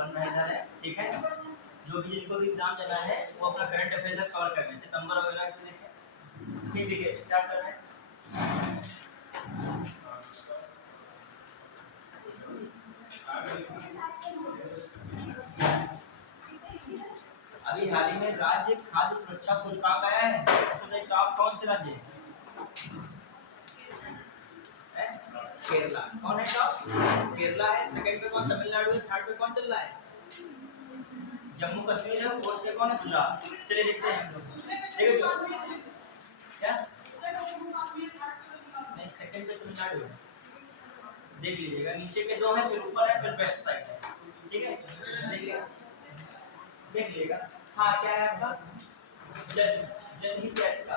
बनना इधर है, ठीक है। जो भी जिनको भी एग्जाम देना है वो अपना करंट अफेयर कवर करने से सितंबर वगैरह को देखें। ठीक है, स्टार्ट कर रहे हैं। अभी हाल ही में राज्य खाद्य सुरक्षा सूचकांक आया है, उसमें टॉप कौन से राज्य है? केरला। कौन है टॉप? केरला है। सेकंड पे कौन? तमिलनाडु है। थर्ड पे कौन चल रहा है? जम्मू कश्मीर है। फोर्थ पे कौन है? गुजरात। चलिए देखते हैं हम लोग, ठीक है। जो क्या नहीं, सेकंड पे तमिलनाडु है, देख लीजिएगा। नीचे के दो हैं, फिर ऊपर है, फिर वेस्ट साइड है, ठीक है। देख लीजिएगा। हाँ, क्या है आपका? जनहित याचिका।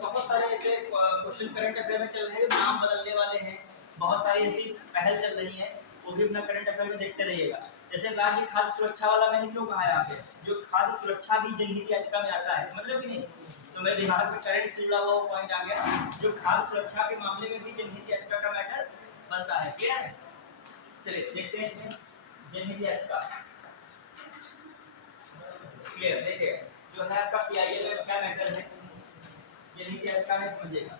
बहुत सारे ऐसे क्वेश्चन करंट अफेयर में चल रहे हैं, नाम बदलने वाले हैं। बहुत सारी ऐसी पहल चल रही है, वो भी अपना करंट अफेयर में देखते रहिएगा। जैसे राज्य खाद्य सुरक्षा वाला मैंने क्यों कहा यहाँ पे, जो खाद्य सुरक्षा भी जनहित याचिका में आता है, समझ रहे हो कि नहीं? तो मेरे दिमाग में करंट से जुड़ा हुआ पॉइंट आ गया, जो खाद्य सुरक्षा के मामले में भी जनहित याचिका का मैटर बनता है। क्लियर है? चलिए देखते हैं इसमें जनहित याचिका। क्लियर, देखिए जो है आपका पीआईएल में क्या मैटर है, जनहित याचिका में समझिएगा।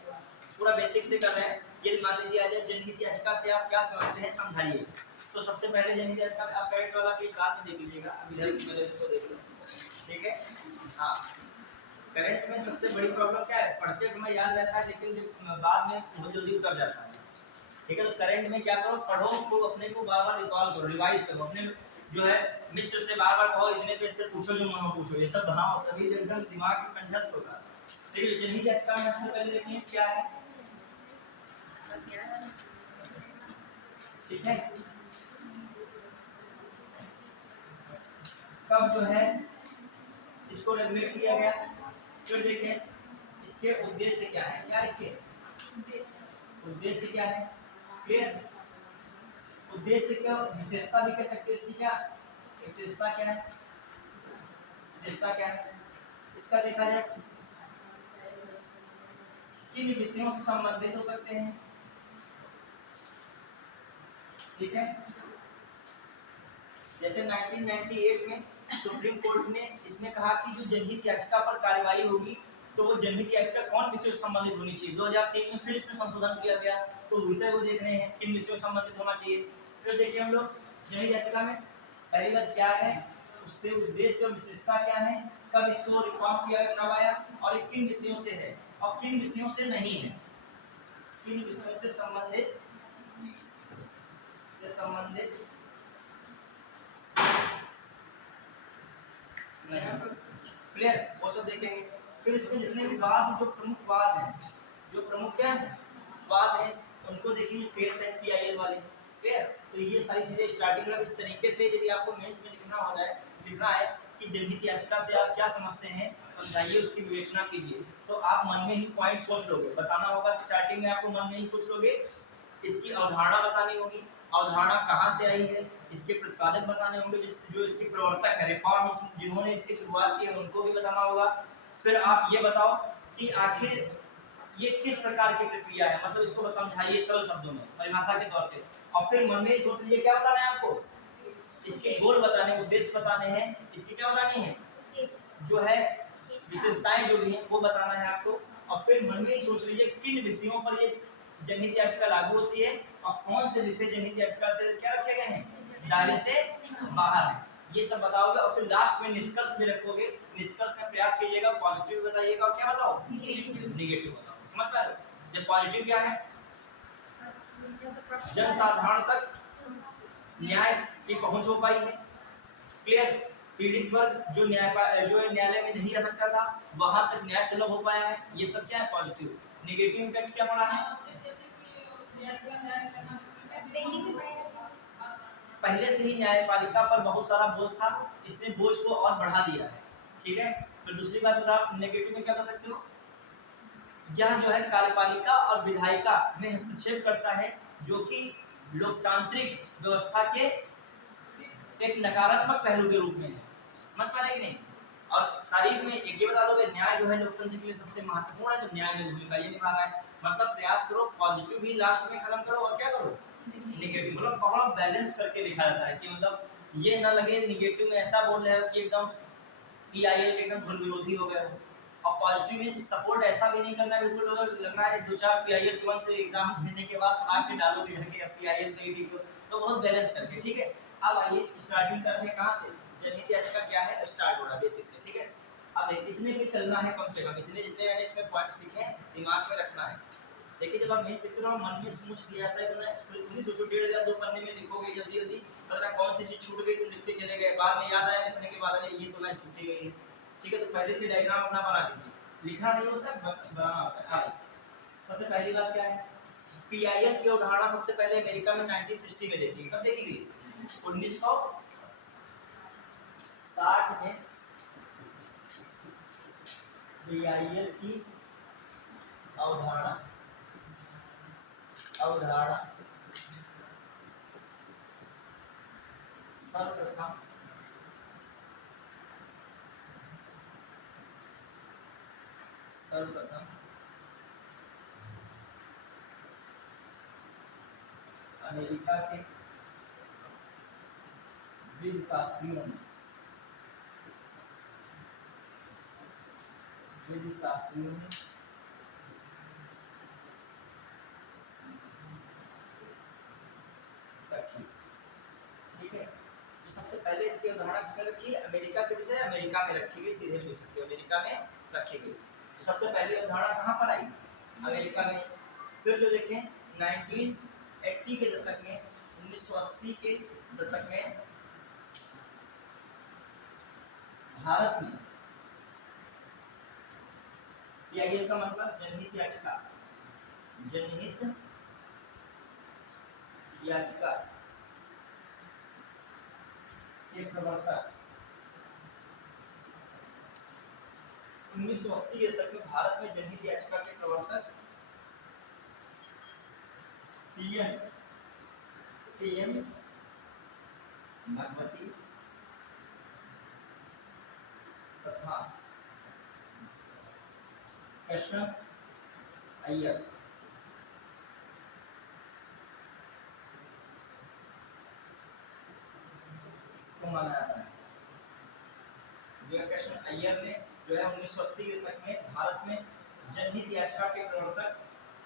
पूरा बेसिक से कर रहे हैं। यदि मान लीजिए आ जाए जनहित याचिका से आप क्या समझते हैं, समझाइए। तो सबसे पहले जनहित याचिका आप करंट वाला के बाद में देख लीजिएगा। इधर पहले इसको देख लो, ठीक है। हाँ, करंट में सबसे बड़ी प्रॉब्लम क्या है, पढ़ते समय याद रहता है लेकिन बाद में बहुत जल्दी उतर जाता है, ठीक है। तो करंट में क्या करो, पढ़ो, तो अपने को बार बार रिकॉल करो, रिवाइज करो। अपने जो है मित्र से बार बार कहो, इतने पेज से पूछो, जो मन पूछो, ये सब बनाओ, तभी एकदम दिमाग में कंठस्थ होगा। ठीक है, जनहित याचिका में सबसे पहले देखिए क्या है, ठीक है। कब जो है इसको रेगुलेट किया गया, फिर देखें इसके उद्देश्य क्या है, क्या इसके उद्देश्य क्या है। क्लियर, उद्देश्य क्या, विशेषता भी कह सकते हैं इसकी, क्या विशेषता क्या है, विशेषता क्या है। इसका देखा जाए किन विषयों से संबंधित हो सकते हैं, ठीक है। जैसे 1998 में सुप्रीम कोर्ट ने इसमें कहा कि जो जनहित याचिका पर कार्यवाही होगी तो वो जनहित याचिका कौन विषय से संबंधित होनी चाहिए। 2003 में फिर इसमें संशोधन किया गया, तो विषय को देख रहे हैं किन विषयों से संबंधित होना चाहिए। फिर देखिए हम लोग जनहित याचिका में पहली बात क्या है, उसके उद्देश्य और विशेषता क्या है, कब इसको रिफॉर्म किया गया, कब आया, और किन विषयों से है और किन विषयों से नहीं है, किन विषयों से संबंधित नहीं। क्लियर, वो सब देखेंगे। फिर इसमें जितने भी वाद, जो प्रमुख वाद हैं, जो प्रमुख क्या है वाद है, उनको देखेंगे, केस है पीआईएल वाले। क्लियर, तो ये सारी चीजें स्टार्टिंग में इस तरीके से, यदि आपको मेंस में लिखना है कि जनहित याचिका से आप क्या समझते हैं, समझाइए, उसकी विवेचना कीजिए। तो आप मन में ही पॉइंट सोच लोगे, बताना होगा स्टार्टिंग में, आपको मन में ही सोच लोगे। इसकी अवधारणा बतानी होगी, अवधारणा कहाँ से आई है, इसके प्रतिपादक बताने होंगे, जो इसके प्रवर्तक है, रिफॉर्म जिन्होंने इसकी शुरुआत की है, उनको भी बताना होगा। फिर आप ये बताओ कि आखिर ये किस प्रकार की प्रक्रिया है, मतलब इसको समझाइए सरल शब्दों में, परिभाषा के तौर पे। और फिर मन में ही सोच लीजिए क्या बताना है आपको, इसके गोल बताने, उद्देश्य बताने हैं, इसकी क्या बतानी है, जो है विशेषताएं जो भी हैं वो बताना है आपको। और फिर मन में ही सोच लीजिए किन विषयों पर ये जनहित याचिका लागू होती है और कौन से विषय जनहित याचिका से क्या रखे गए हैं, दायरे से बाहर है, ये सब बताओगे। और फिर लास्ट में निष्कर्ष में रखोगे, निष्कर्ष में प्रयास कीजिएगा पॉजिटिव बताइएगा और क्या बताओ, नेगेटिव बताओ। समझ पा रहे हो? जब पॉजिटिव क्या है, जनसाधारण तक न्याय की पहुंच हो पाई है। क्लियर, पीड़ित वर्ग जो न्यायालय में नहीं आ सकता था, वहां तक न्याय सुलभ हो पाया है। ये सब क्या है, पॉजिटिव। नेगेटिव इम्पैक्ट क्या पड़ा है, पहले से ही न्यायपालिका पर बहुत सारा बोझ था, इसने बोझ को और बढ़ा दिया है, ठीक है। तो दूसरी बात आप नेगेटिव में क्या कर सकते हो, यह जो है कार्यपालिका और विधायिका में हस्तक्षेप करता है, जो कि लोकतांत्रिक व्यवस्था के एक नकारात्मक पहलू के रूप में है। समझ पा रहे कि नहीं? और तारीफ में एक ये बता दो कि न्याय जो है लोकतंत्र के लिए सबसे महत्वपूर्ण है, तो न्याय में भूमिका ये निभा रहा है। मतलब प्रयास करो पॉजिटिव भी लास्ट में खत्म करो और क्या करो निगेटिव, मतलब बहुत बैलेंस करके लिखा जाता है कि मतलब ये ना लगे निगेटिव में ऐसा बोल रहे हो कि एकदम पीआईएल के एकदम घुर विरोधी हो गए हो, और पॉजिटिव में सपोर्ट ऐसा भी नहीं करना बिल्कुल, अगर लग रहा है दो चार पीआईएल तुरंत एग्जाम देने के बाद सलाह से डालोगे जाके पीआईएल पे ही तो बहुत बैलेंस करके, ठीक है। अब आइए स्टार्टिंग करते हैं कहां से, जनहित याचिका क्या है स्टार्ट हो रहा है बेसिक से, ठीक है। अब इतने पे चलना है कम से कम, इतने जितने मैंने इसमें पॉइंट्स लिखे हैं दिमाग में रखना है। देखिए जब आप मेंस लिखते हो मन में सोच लिया जाता है कि ना नहीं सोचो 1.5 2 पन्ने में लिखोगे जल्दी जल्दी, पता कौन सी चीज छूट गई तो लिखते चले गए, बाद में याद आया लिखने के बाद अरे ये तो लाइन छूटी गई है, ठीक है। तो पहले से डायग्राम अपना बना लीजिए, लिखा नहीं होता बनाना होता है। सबसे पहली बात क्या है, पीआईएल की अवधारणा सबसे पहले अमेरिका में 1960 में देखी गई। कब देखी गई? 1960 में पीआईएल की अवधारणा सर्वप्रथम अमेरिका के विधिशास्त्रियों ने रखी, ठीक है। तो सबसे पहले इसकी अवधारणा किसने रखी? अमेरिका के विषय अमेरिका में रखी गई, सीधे लिख सकते हो अमेरिका में रखी गई। तो सबसे पहले अवधारणा कहाँ पर आई? अमेरिका में। फिर जो देखें 1980 के दशक में, 1980 के दशक में भारत में पीआईएल का मतलब जनहित याचिका के प्रवर्तक 1980 के दशक में भारत में जनहित याचिका के प्रवर्तक पीएन भगवती तथा कृष्ण अय्यर को माना जाता है। कृष्ण अय्यर ने जो है 1980 के दशक में भारत में जनहित याचिका के प्रवर्तक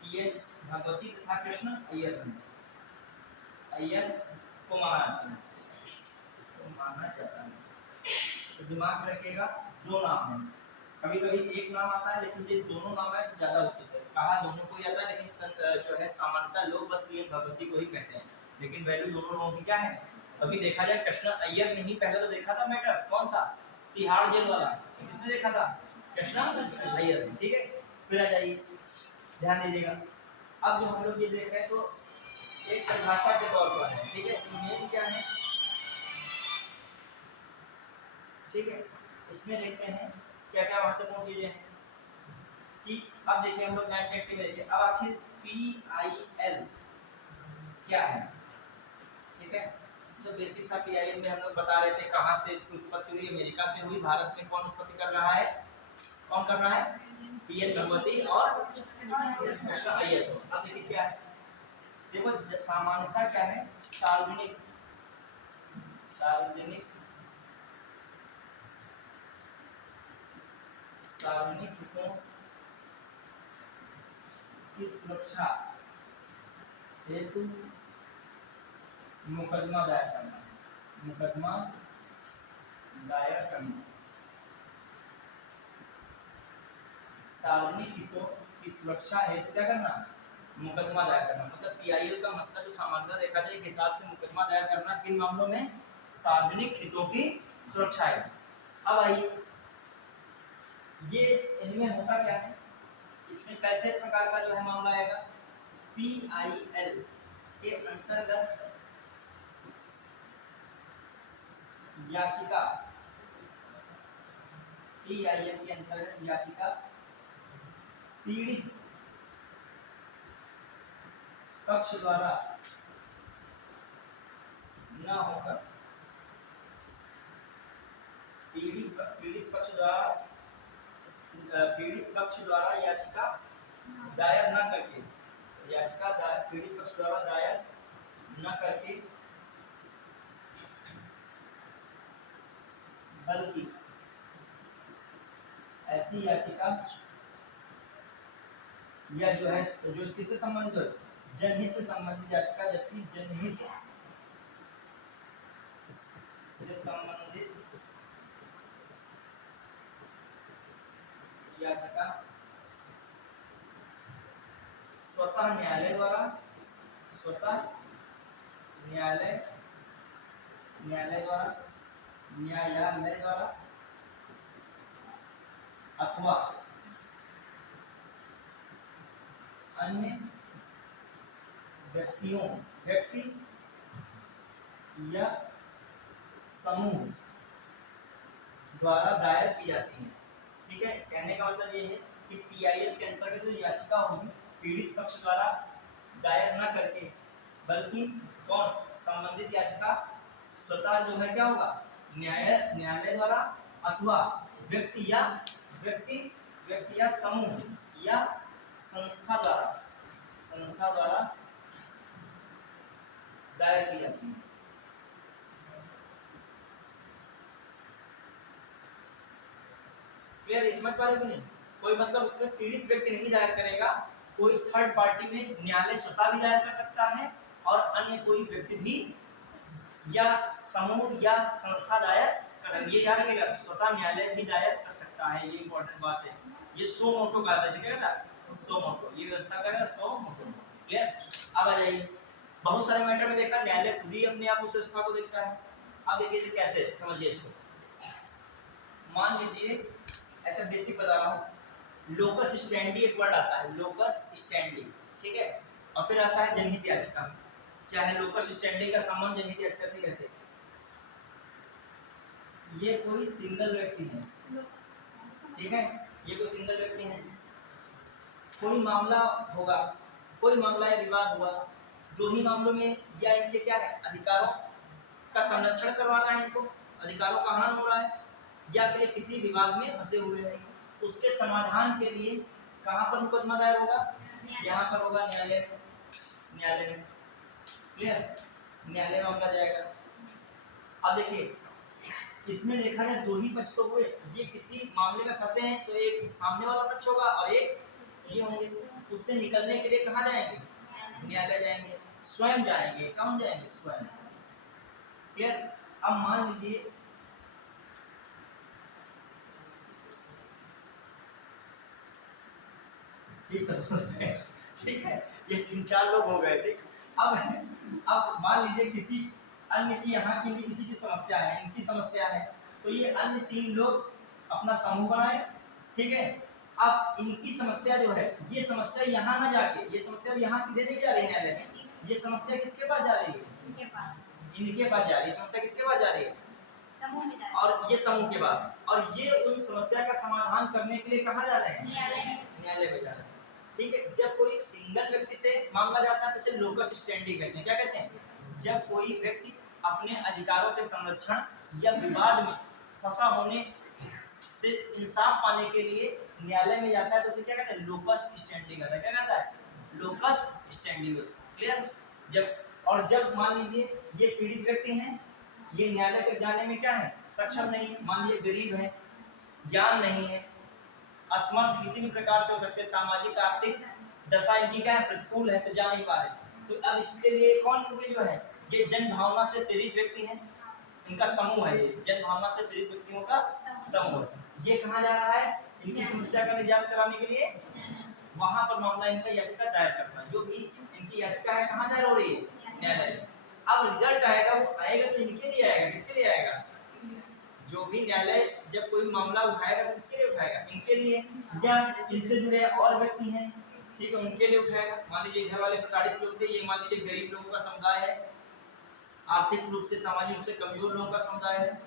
पीएन भगवती तथा कृष्ण अय्यर को माना जाता है। तो दिमाग रखिएगा दो नाम है, कभी कभी एक नाम आता है लेकिन ये दोनों नाम है तो ज्यादा उचित है। कहा दोनों को ही आता है लेकिन जो है सामान्यतः लोग बस पीएन भगवती को ही कहते हैं, लेकिन वैल्यू दोनों लोगों की क्या है। अभी देखा जाए कृष्ण अय्यर ने ही पहले तो देखा था मैटर, कौन सा? तिहाड़ जेल वाला, किसने देखा था? कृष्ण अय्यर, ठीक है। फिर आ जाइए ध्यान दीजिएगा, अब जो हम लोग ये देख रहे हैं तो एक परिभाषा के तौर पर है, ठीक है। मेन क्या है, ठीक है। इसमें देखते हैं क्या क्या महत्वपूर्ण चीजें हैं कि अब देखिए हम लोग 1980 में देखिए, अब आखिर पीआईएल क्या है, ठीक है। तो बेसिक था पीआईएल में हम लोग बता रहे थे कहां से इसकी उत्पत्ति हुई, अमेरिका से हुई। भारत में कौन उत्पत्ति कर रहा है, कौन कर रहा है? पीएन भगवती और कृष्ण अय्यर। अब देखिए क्या है, देखो सामान्यता क्या है, सार्वजनिक हितों की सुरक्षा हेतु मुकदमा दायर करना, सार्वजनिक हितों की सुरक्षा हेतु क्या करना? मुकदमा दायर करना। मतलब पीआईएल का मतलब सामान्यतः देखा जाए एक हिसाब से मुकदमा दायर करना किन मामलों में? सार्वजनिक हितों की सुरक्षा है। अब आइए ये इनमें होता क्या है, इसमें कैसे प्रकार का जो है मामला आएगा, पीआईएल के अंतर्गत याचिका, पीआईएल के अंतर्गत याचिका पीड़ित पक्ष द्वारा न होकर पीड़ित पक्ष द्वारा याचिका दायर न करके, पीड़ित पक्ष द्वारा दायर न करके बल्कि ऐसी याचिका या जो है जो किससे संबंधित, जनहित से संबंधित याचिका, जबकि जनहित से संबंधित याचिका स्वतः न्यायालय द्वारा अथवा अन्य व्यक्ति या समूह द्वारा दायर की जाती है। ठीक है, कहने का मतलब ये है कि पीआईएल के अंतर्गत जो याचिका होगी पीड़ित पक्ष द्वारा दायर न करके बल्कि कौन, संबंधित याचिका स्वतः जो है क्या होगा, न्यायालय द्वारा अथवा व्यक्ति या समूह या संस्था द्वारा दायर की जाती है। क्लियर, समझ पा रहे हो नहीं? कोई मतलब उसमें पीड़ित व्यक्ति नहीं दायर करेगा, कोई थर्ड पार्टी में न्यायालय स्वतः भी दायर कर सकता है और अन्य कोई व्यक्ति भी या समूह या संस्था दायर कर, ये याद रखिएगा, स्वतः न्यायालय भी दायर कर सकता है। ये इंपॉर्टेंट बात है। ये सो मोटो का सो मोटो, ये व्यवस्था करेगा सो मोटो। क्लियर, अब आ जाइए, बहुत सारे मैटर में देखा न्यायालय खुद ही अपने आप उस व्यवस्था को देखता है। अब देखिए कैसे, समझिए इसको। मान लीजिए ऐसा बेसिक बता रहा हूँ, लोकस स्टैंडी एक वर्ड आता है, लोकस स्टैंडी, ठीक है, और फिर आता है जनहित याचिका। क्या है लोकस स्टैंडी का संबंध जनहित याचिका से कैसे? ये कोई सिंगल व्यक्ति है, ठीक है, ये कोई सिंगल व्यक्ति है, कोई मामला होगा, कोई मामला या विवाद हुआ, दो ही मामलों में या इनके क्या है, अधिकारों का संरक्षण करवाना है, इनको अधिकारों का हनन हो रहा है, या फिर किसी विवाद में फंसे हुए हैं, उसके समाधान के लिए कहाँ पर मुकदमा दायर होगा? यहाँ पर होगा, न्यायालय में। क्लियर, न्यायालय मामला जाएगा। अब देखिए इसमें देखा जाए दो ही पक्ष तो हुए, ये किसी मामले में फंसे हैं तो एक सामने वाला पक्ष होगा और एक ये होंगे। उससे निकलने के लिए कहाँ जाएंगे? न्यायालय जाएंगे, स्वयं जाएंगे। कौन जाएंगे? स्वयं। क्लियर, अब मान लीजिए ठीक है, ये 3-4 लोग हो गए, ठीक। अब मान लीजिए किसी अन्य की, यहाँ की भी किसी की समस्या है, इनकी समस्या है, तो ये अन्य 3 लोग अपना समूह बनाए, ठीक है। अब इनकी समस्या जो है, ये समस्या यहाँ ना जाके, ये समस्या यहाँ सीधे नहीं जा रही न्यायालय में, ये समस्या किसके पास जा रही है? इनके पास जा रही है। समस्या किसके पास जा रही है? समूह में जा रही है। और ये समूह के पास, और ये उन समस्या का समाधान करने के लिए कहाँ जा रहे हैं? न्यायालय में जा रहे हैं। ठीक है, जब कोई सिंगल व्यक्ति से मामला जाता है तो उसे लोकस स्टैंडी कहते हैं। क्या कहते हैं? जब कोई व्यक्ति अपने अधिकारों के संरक्षण या विवाद में फंसा होने से इंसाफ पाने के लिए न्यायालय में जाता है तो उसे क्या कहते हैं? लोकस स्टैंडी कहता है। क्या कहता है? लोकस स्टैंडी व्यवस्था। क्लियर। जब मान लीजिए ये पीड़ित व्यक्ति हैं, ये न्यायालय तक जाने में क्या है? सक्षम नहीं। मान लीजिए गरीब है, ज्ञान नहीं है, असमर्थ किसी भी प्रकार से हो सकते, सामाजिक आर्थिक दशा इनकी क्या है? प्रतिकूल है, तो जा नहीं पा रहे। तो अब इसके लिए कौन जो है, ये जन भावना से प्रेरित व्यक्ति हैं, इनका समूह है, ये जन भावना से प्रेरित व्यक्तियों का समूह। ये कहाँ जा रहा है? इनकी समस्या का निजात कराने के लिए वहां पर मामला इनका याचिका दायर करता है। जो भी इनकी याचिका है कहाँ दायर हो रही है? न्यायालय में। अब रिजल्ट आएगा, वो आएगा तो इनके लिए आएगा। किसके लिए आएगा? जो भी न्यायालय जब कोई मामला उठाएगा तो किसके लिए उठाएगा? इनके लिए, या इनसे जुड़े और व्यक्ति हैं, ठीक है, उनके लिए उठाएगा। मान लीजिए घर वाले प्रताड़ित लोग थे, ये मान लीजिए गरीब लोगों का समुदाय है, आर्थिक रूप से सामाजिक रूप से कमजोर लोगों का समुदाय है,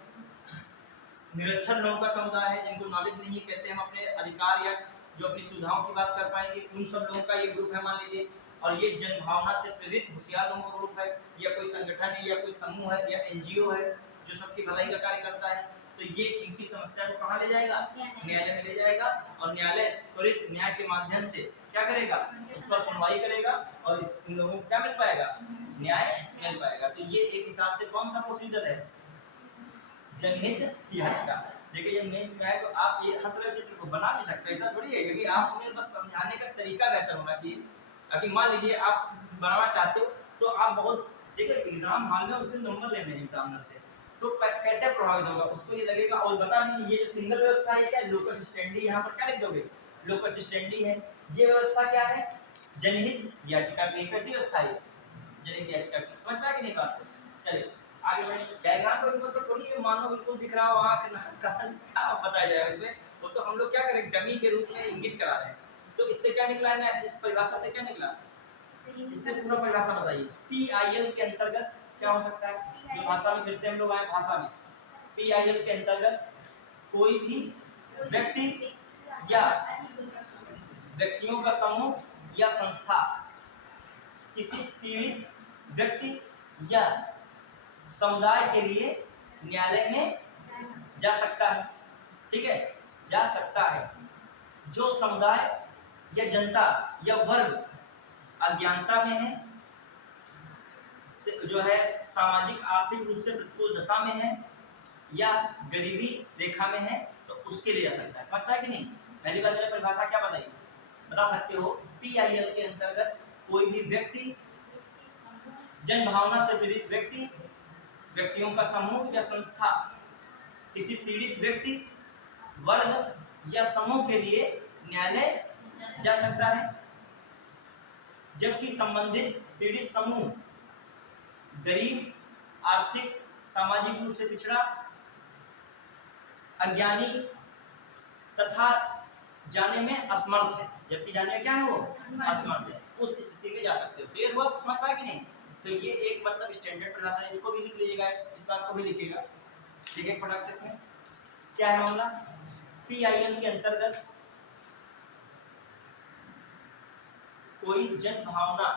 निरक्षर लोगों का समुदाय है, जिनको नॉलेज नहीं है कैसे हम अपने अधिकार या जो अपनी सुविधाओं की बात कर पाएंगे, उन सब लोगों का ये ग्रुप है मान लीजिए। और ये जनभावना से प्रेरित होशियार लोगों का ग्रुप है, या कोई संगठन है, या कोई समूह है, या एनजीओ है जो सबकी भलाई का कार्य करता है। तो ये इनकी समस्या को कहाँ ले जाएगा, न्यायालय में ले जाएगा, और न्यायालय त्वरित न्याय के माध्यम से क्या करेगा, उस पर सुनवाई करेगा और इन लोगों को क्या मिल पाएगा, न्याय मिल पाएगा। तो ये एक हिसाब से कौन सा प्रोसीजर है, जनहित याचिका। देखिए ये मेंस में है तो आप ये हंस रहे चित्र को बना नहीं सकते, ऐसा थोड़ी है, क्योंकि आपने बस समझाने का तरीका बेहतर होना चाहिए। अभी मान लीजिए आप बनाना चाहते हो तो आप बहुत, देखिए एग्जाम हॉल में उससे नंबर लेने एग्जामिनर से, तो कैसे प्रभावित होगा, उसको ये लगेगा। और बता दीजिए ये जो सिंगल व्यवस्था है क्या, लोकस स्टैंडी, यहाँ पर क्या लिख दोगे, लोकस स्टैंडी है। ये व्यवस्था क्या है, जनहित याचिका की। कैसी व्यवस्था है, जनहित याचिका की। समझ पाया कि नहीं बात, चलिए आगे बढ़े। डायग्राम को मतलब थोड़ी ये मानो बिल्कुल दिख रहा हो आंख ना क्या बताया जाएगा इसमें, वो तो हम लोग क्या करें डमी के रूप में इंगित करा रहे हैं। तो इससे क्या निकला है ना, इस परिभाषा से क्या निकला, इससे पूरा परिभाषा बताइए। पीआईएल के अंतर्गत क्या हो सकता है, जो भाषा में फिर से हम लोग आए भाषा में, पीआईएल के अंतर्गत कोई भी व्यक्ति या व्यक्तियों का समूह या संस्था किसी पीड़ित व्यक्ति या समुदाय के लिए न्यायालय में जा सकता है। ठीक है, जा सकता है। जो समुदाय या जनता या वर्ग अज्ञानता में है, जो है सामाजिक आर्थिक रूप से प्रतिकूल दशा में है या गरीबी रेखा में है, तो उसके लिए जा सकता है। समझ पाया कि नहीं। पहली बार मैंने परिभाषा क्या बताई, बता सकते हो, पीआईएल के अंतर्गत कोई भी व्यक्ति, जन भावना से पीड़ित व्यक्ति, व्यक्तियों का समूह या संस्था किसी पीड़ित व्यक्ति, वर्ग या समूह के लिए न्यायालय जा सकता है, जबकि संबंधित पीड़ित समूह गरीब, आर्थिक सामाजिक रूप से पिछड़ा, अज्ञानी तथा जाने में असमर्थ है। जबकि जाने में क्या है, वो असमर्थ है, उस स्थिति में जा सकते हो। क्लियर हुआ, समझ पाया कि नहीं। तो ये एक मतलब स्टैंडर्ड परिभाषा है, इसको भी लिख लीजिएगा, इस बात को भी लिखिएगा। ठीक है, प्रोडक्ट्स में क्या है मामला, पीआईएल के अंतर्गत कोई जन भावना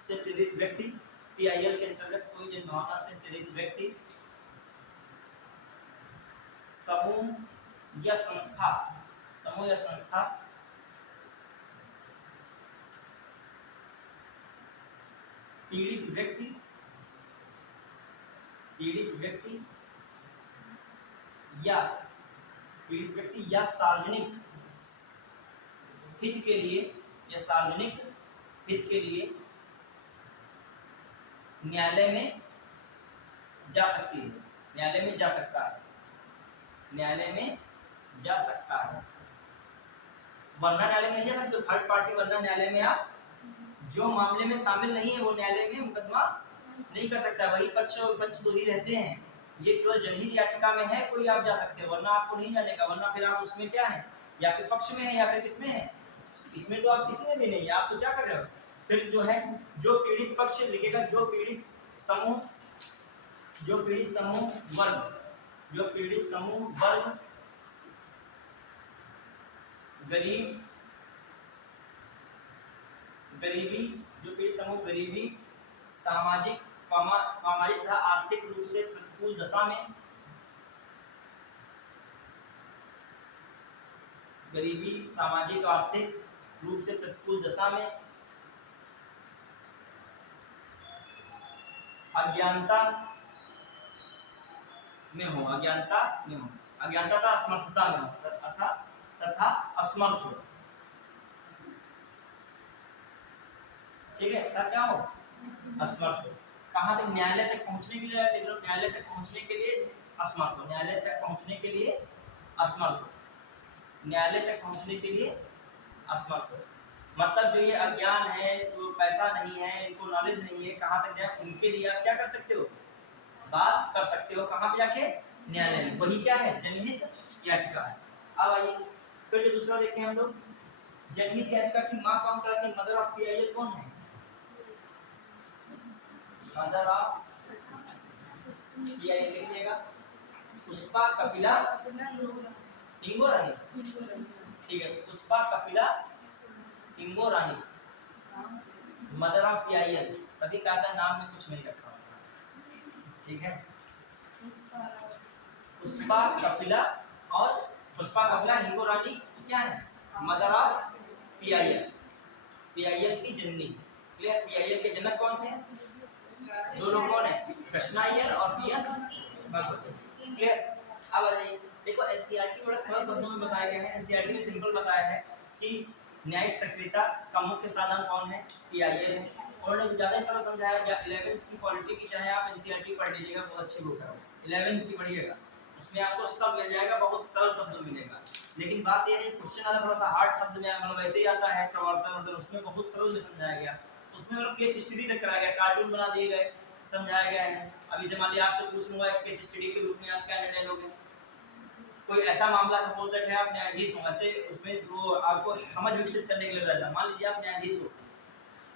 से प्रेरित व्यक्ति, पीआईएल के अंतर्गत कोई जन भावना से प्रेरित व्यक्ति, समूह या संस्था, समूह या संस्था पीड़ित व्यक्ति, पीड़ित व्यक्ति या सार्वजनिक हित के लिए, या सार्वजनिक हित के लिए न्यायालय में जा सकती है, न्यायालय में जा सकता है, न्यायालय में जा सकता है। वरना न्यायालय में नहीं जा सकते, थर्ड पार्टी वरना न्यायालय में आप जो मामले में शामिल नहीं है वो न्यायालय में मुकदमा नहीं कर सकता। वही पक्ष और विपक्ष दो ही रहते हैं। ये केवल जनहित याचिका में है कोई आप जा सकते हो, वरना आपको नहीं जाने का। वरना फिर आप उसमें क्या है, या फिर पक्ष में है या फिर किसमें है, इसमें तो आप किसी में भी नहीं है। आप तो क्या कर रहे हो, फिर जो है जो पीड़ित पक्ष लिखेगा, जो पीड़ित समूह, जो पीड़ित समूह वर्ग, जो पीड़ित समूह वर्ग गरीब, गरीबी, जो पीड़ित समूह गरीबी, सामाजिक तथा आर्थिक रूप से प्रतिकूल दशा में, गरीबी, सामाजिक आर्थिक रूप से प्रतिकूल दशा में, अज्ञानता में हो, अज्ञानता में हो, अज्ञानता तथा असमर्थता में हो, तथा असमर्थ हो। ठीक है, क्या हो, असमर्थ हो। कहाँ तक, न्यायालय तक पहुंचने के लिए, न्यायालय तक पहुंचने के लिए असमर्थ हो, न्यायालय तक पहुंचने के लिए असमर्थ हो, न्यायालय तक पहुंचने के लिए असमर्थ हो। मतलब जो ये अज्ञान है, जो पैसा नहीं है, इनको नॉलेज नहीं है, कहाँ तक जाए, उनके लिए आप क्या कर सकते हो, बात कर सकते हो। कहाँ पे जाके, न्यायालय में। वही क्या है, जनहित याचिका है। अब आइए फिर जो दूसरा देखें हम लोग, जनहित याचिका की माँ कौन कहलाती है, मदर ऑफ पीआईएल कौन है, मदर ऑफ पीआईएल लिखिएगा, पुष्पा कपिला इंगो रानी। ठीक है, पुष्पा कपिला इंगो रानी, मदर ऑफ पीआईएल। कभी कहा था नाम में कुछ नहीं रखा होता। ठीक है, पुष्पा कपिला और पुष्पा कपिला हिंगो रानी क्या है, मदर ऑफ पीआईएल, पीआईएल की जननी। क्लियर? पीआईएल के जनक कौन थे? दो लोग कौन है, कृष्णा अय्यर और पीएन भगवती। क्लियर? अब आ जाइए, देखो एनसीईआरटी बड़ा सरल शब्दों में बताया गया है। एनसीईआरटी में सिंपल बताया है कि न्यायिक सक्रियता का मुख्य साधन कौन है, पीआईएल है। उन्होंने ज़्यादा सरल समझाया। 11वीं की पॉलिटी की चाहे आप एनसीईआरटी पढ़ लीजिएगा, बहुत अच्छी बुक है। 11वीं की पढ़िएगा, उसमें आपको सब मिल जाएगा, बहुत सरल शब्द मिलेगा। लेकिन बात यह है क्वेश्चन आता थोड़ा सा हार्ड शब्द में, मतलब वैसे ही आता है प्रवर्तन, उसमें बहुत सरल में समझाया गया। उसमें मतलब केस स्टडी तक कराया गया, कार्टून बना दिए गए, समझाया गया है। अभी से मान लिया आपसे पूछ लूंगा एक केस स्टडी के रूप में आप क्या निर्णय लोगे। कोई ऐसा मामला सपोज दैट है, आप न्यायाधीश हो, ऐसे उसमें वो आपको समझ विकसित करने के लिए रहता है। मान लीजिए आप न्यायाधीश हो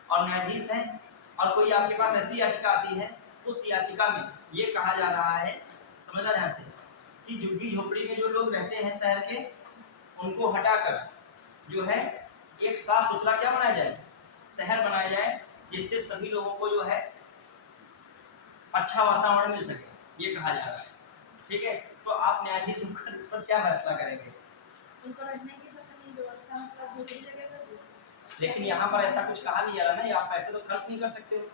और न्यायाधीश हैं और कोई आपके पास ऐसी याचिका आती है, उस याचिका में ये कहा जा रहा है, समझना ध्यान से, कि झुग्गी झोपड़ी में जो लोग रहते हैं शहर के, उनको हटाकर जो है एक साफ सुथरा क्या बनाया जाए, शहर बनाया जाए, जिससे सभी लोगों को जो है अच्छा वातावरण मिल सके, ये कहा जा रहा है। ठीक है, तो आप न्यायाधीश पर क्या फैसला करेंगे? उनको रहने की सबकी व्यवस्था मतलब दूसरी जगह कर दो। लेकिन यहाँ पर ऐसा कुछ कहा नहीं जा रहा ना, आप पैसे तो खर्च नहीं कर सकते हो।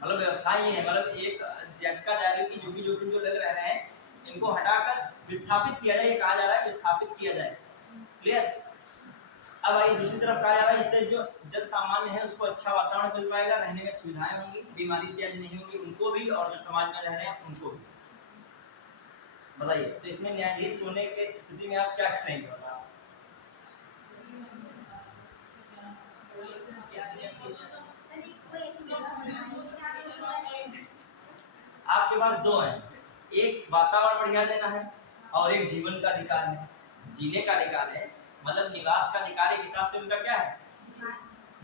मतलब व्यवस्था ये है, मतलब एक याचिका दायर की झुग्गी झोपड़ी जो लग रहे हैं, इनको हटाकर विस्थापित किया जाए, कहा जा रहा है विस्थापित किया जाए। क्लियर? अब आइए दूसरी तरफ कहा जा रहा है, इससे जो जन सामान्य है उसको अच्छा वातावरण मिल पाएगा, रहने में सुविधाएं होंगी, बीमारी इत्यादि नहीं होंगी उनको भी, और जो समाज में रह रहे हैं उनको भी। बताइए, तो इसमें न्यायाधीश होने के स्थिति में आप क्या करेंगे? बताओ। आपके पास दो हैं, एक वातावरण बढ़िया देना है और एक जीवन का अधिकार है। जीने का अधिकार है, मतलब निवास का अधिकार एक हिसाब से उनका क्या है,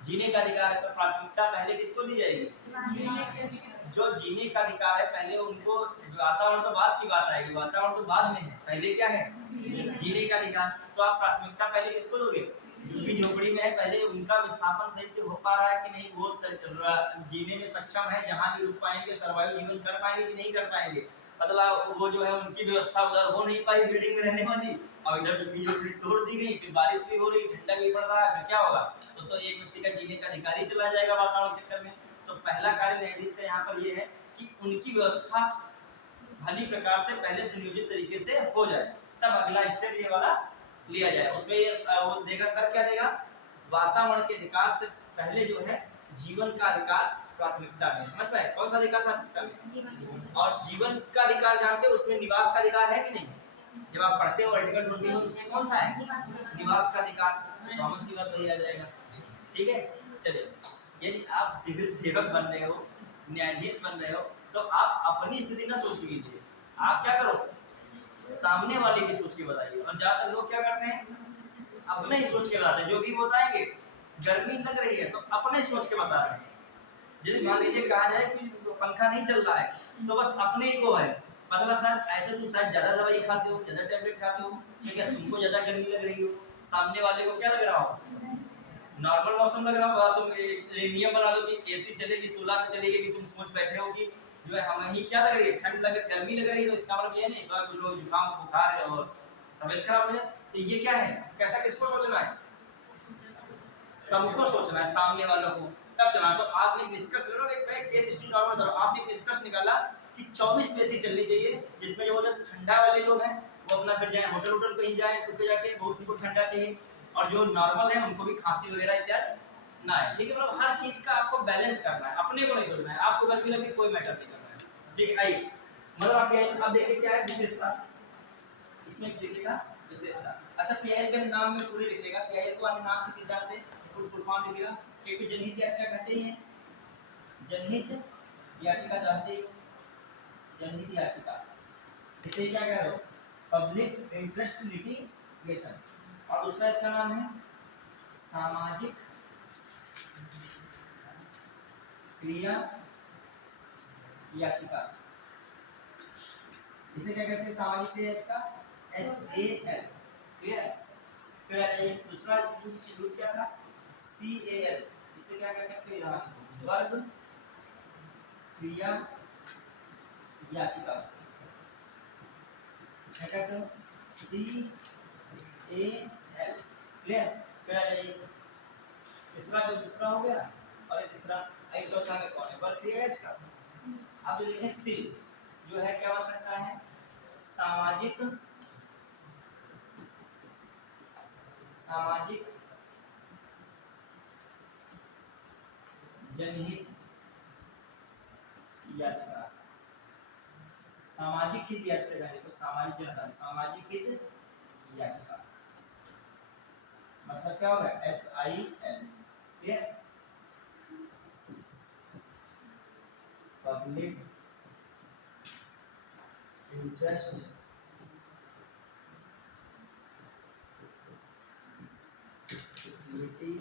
जीने का अधिकार है। तो प्राथमिकता पहले किसको दी जाएगी? जो जीने का अधिकार है पहले उनको, वातावरण तो बाद की बात आएगी, वातावरण तो बाद में है, पहले क्या है, जीने का अधिकार। तो आप प्राथमिकता पहले किसको दोगे? झुग्गी झोपड़ी में है, पहले उनका विस्थापन सही से हो पा रहा है कि नहीं, वो जीने में सक्षम है, जहाँ भी रुक पाएंगे, सर्वाइव जीवन कर पाएंगे कि नहीं कर पाएंगे। मतलब वो जो है उनकी व्यवस्था उधर हो नहीं पाई बिल्डिंग में रहने वाली, और इधर झुग्गी झोपड़ी तोड़ दी गई, फिर बारिश भी हो रही, ठंडा भी पड़ रहा है, फिर क्या होगा? तो एक व्यक्ति का जीने का अधिकार ही चला जाएगा वातावरण चक्कर में। तो पहला कार्य न्यायाधीश का यहाँ पर ये है कि उनकी व्यवस्था भली प्रकार से पहले सुनियोजित तरीके से हो जाए, तब अगला स्टेप ये वाला लिया जाए। उसमें वो देगा, कर क्या देगा, वातावरण के अधिकार से पहले जो है जीवन का अधिकार प्राथमिकता में। समझ पाए? कौन सा अधिकार प्राथमिकता में? और जीवन का अधिकार जानते हो, उसमें निवास का अधिकार है कि नहीं? जब आप पढ़ते हो आर्टिकल 21 उसमें कौन सा है, निवास का अधिकार। कॉमन सी बात वही आ जाएगा। ठीक है, चलिए, यदि आप सिविल सेवक बन रहे हो, न्यायाधीश बन रहे हो, तो आप अपनी स्थिति ना सोच के कीजिए, आप क्या करो, सामने वाले की सोच के बताइए। और ज्यादातर लोग क्या करते हैं, अपने ही सोच के बताते हैं। जो भी बताएंगे, गर्मी लग रही है तो अपने ही सोच के बता रहे हैं। यदि मान लीजिए कहा जाए कि पंखा नहीं चल रहा है, तो बस अपने ही को है, मतलब शायद ऐसे तुम शायद ज्यादा दवाई खाते हो, ज्यादा टैबलेट खाते हो, ठीक है, तुमको ज्यादा गर्मी लग रही हो, सामने वाले को क्या लग रहा हो, नॉर्मल मौसम लग रहा होगा। तुम नियम बना दो कि एसी चलेगी, 16 पे चलेगी, कि तुम सोच बैठे हो कि जो है हमें ही क्या लग रही है, ठंड लग, गर्मी लग रही है, तो इसका मतलब ये नहीं कुछ लोग जुकाम बुखार है और तबीयत खराब हो जाए। तो ये क्या है, कैसा किसको सोचना है, सबको सोचना है, सामने वालों को, तब चलना। तो आपने निष्कर्ष करो, एक केस स्टडी नॉर्मल करो, आपने निष्कर्ष निकाला कि 24 पे एसी चलनी चाहिए, जिसमें जो ठंडा वाले लोग हैं वो अपना फिर जाए होटल होटल कहीं जाए, रुके जाके, बहुत उनको ठंडा चाहिए, और जो नॉर्मल है उनको भी खांसी वगैरह इत्यादि ना है। ठीक है, मतलब हर चीज का आपको बैलेंस करना है, अपने को नहीं सोचना है, आपको गर्मी लगे कोई मैटर नहीं करना है। ठीक है, आइए, मतलब आप अब देखिए क्या है विशेषता, इसमें देखिएगा विशेषता। अच्छा, पीआईएल के नाम में पूरे लिखिएगा, पीआईएल को अन्य नाम से भी जानते हैं, फुल फॉर्म लिखिएगा, क्योंकि जनहित याचिका कहते हैं, जनहित याचिका जानते हैं, जनहित याचिका, इसे क्या कह रहे हो, पब्लिक इंटरेस्ट लिटिगेशन। और दूसरा इसका नाम है सामाजिक क्रिया याचिका। इसे क्या कहते हैं, सामाजिक क्रिया याचिका, SAL। क्लियर? फिर आइए दूसरा रूप क्या था, CAL। इसे क्या कह सकते हैं, वर्ग क्रिया याचिका। CAL clear. फिर आ जाइए तीसरा, जो दूसरा हो गया और ये तीसरा, आई चौथा में कौन है, वर्क क्रिया का। अब जो देखें सी जो है क्या बन सकता है, सामाजिक सामाजिक जनहित याचिका। सामाजिक हित याचिका है तो सामाजिक जनता, सामाजिक हित याचिका मतलब क्या होगा, SIL clear. Public interest utility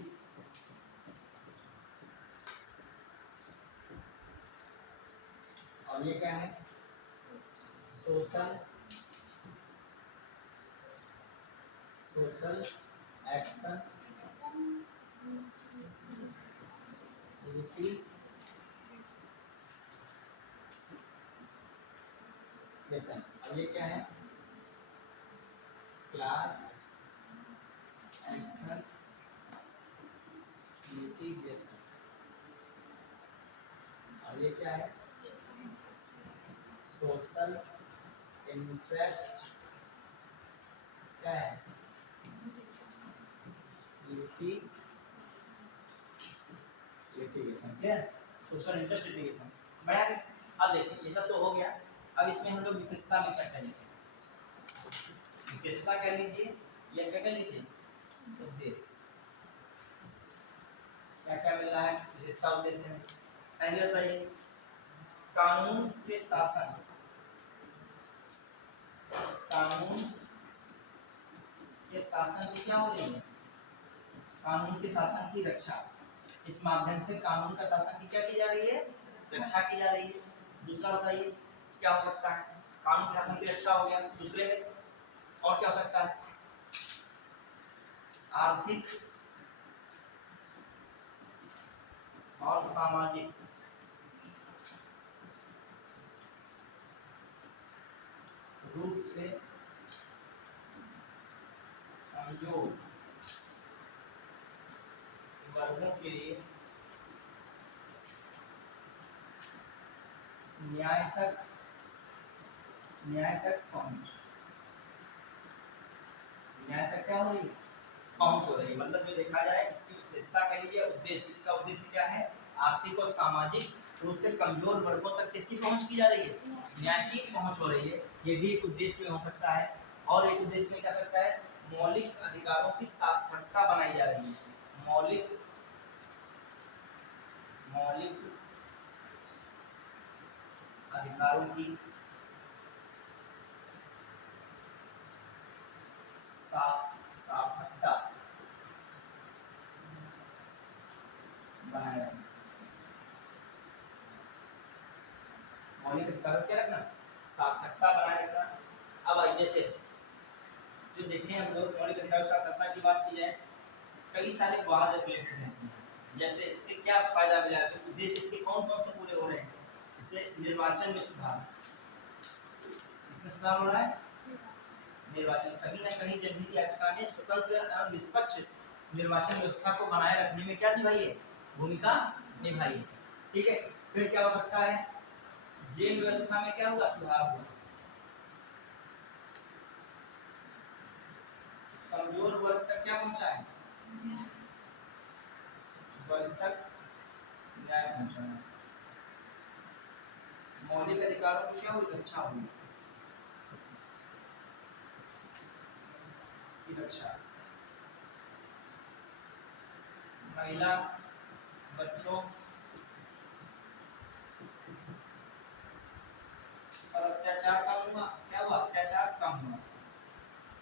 और ये क्या है, सोशल एक्शन लिटिगेशन। और ये क्या है, क्लास एक्शन लिटिगेशन। और ये क्या है, सोशल इंटरेस्ट क्या है, litigation clear. Social interest litigation बढ़िया है। अब देखिए ये सब तो हो गया, अब इसमें हम लोग विशेषता में क्या करेंगे, विशेषता कह लीजिए या क्या कह लीजिए, उद्देश्य। क्या क्या मिल रहा है विशेषता उद्देश्य में, पहले बताइए कानून के शासन, कानून के शासन की क्या हो रही है, कानून के शासन की रक्षा। इस माध्यम से कानून का शासन की क्या की जा रही है, रक्षा की जा रही है। दूसरा बताइए क्या हो सकता है, कानून के शासन की रक्षा हो गया, दूसरे में और क्या हो सकता है, आर्थिक और सामाजिक रूप से कमजोर वर्गों के लिए न्याय तक पहुंच, न्याय तक क्या हो रही है, पहुंच हो रही है। मतलब जो देखा जाए इसकी विशेषता कह लीजिए, उद्देश्य, इसका उद्देश्य क्या है, आर्थिक और सामाजिक रूप से कमजोर वर्गों तक किसकी पहुंच की जा रही है, न्याय की पहुंच हो रही है। ये भी एक उद्देश्य में हो सकता है। और एक उद्देश्य में क्या सकता है, मौलिक अधिकारों की सार्थकता बनाई जा रही है, मौलिक अधिकारों की सार्थकता बनाए रखना, मौलिक अधिकारों क्या रखना, सार्थकता बनाए रखना। अब आइए जैसे जो देखें हम लोग मौलिक अधिकारों सार्थकता की बात की जाए, कई सारे वाद रिलेटेड रहते हैं। जैसे इससे क्या फायदा मिला है, उद्देश्य इसके कौन कौन से पूरे हो रहे हैं, इससे निर्वाचन में सुधार, इसमें सुधार हो रहा है, निर्वाचन कहीं ना कहीं जनहित याचिका ने स्वतंत्र और निष्पक्ष निर्वाचन व्यवस्था को बनाए रखने में क्या निभाई है, भूमिका निभाई है। ठीक है, फिर क्या हो सकता है, जेल व्यवस्था में क्या हुआ, सुधार हुआ, कमजोर वर्ग तक क्या पहुंचा है, वर्ग तक न्याय पहुंचाना, मौलिक अधिकारों की क्या हुई, रक्षा हुई, की रक्षा, महिला बच्चों और अत्याचार कम हुआ, क्या हुआ, अत्याचार कम हुआ,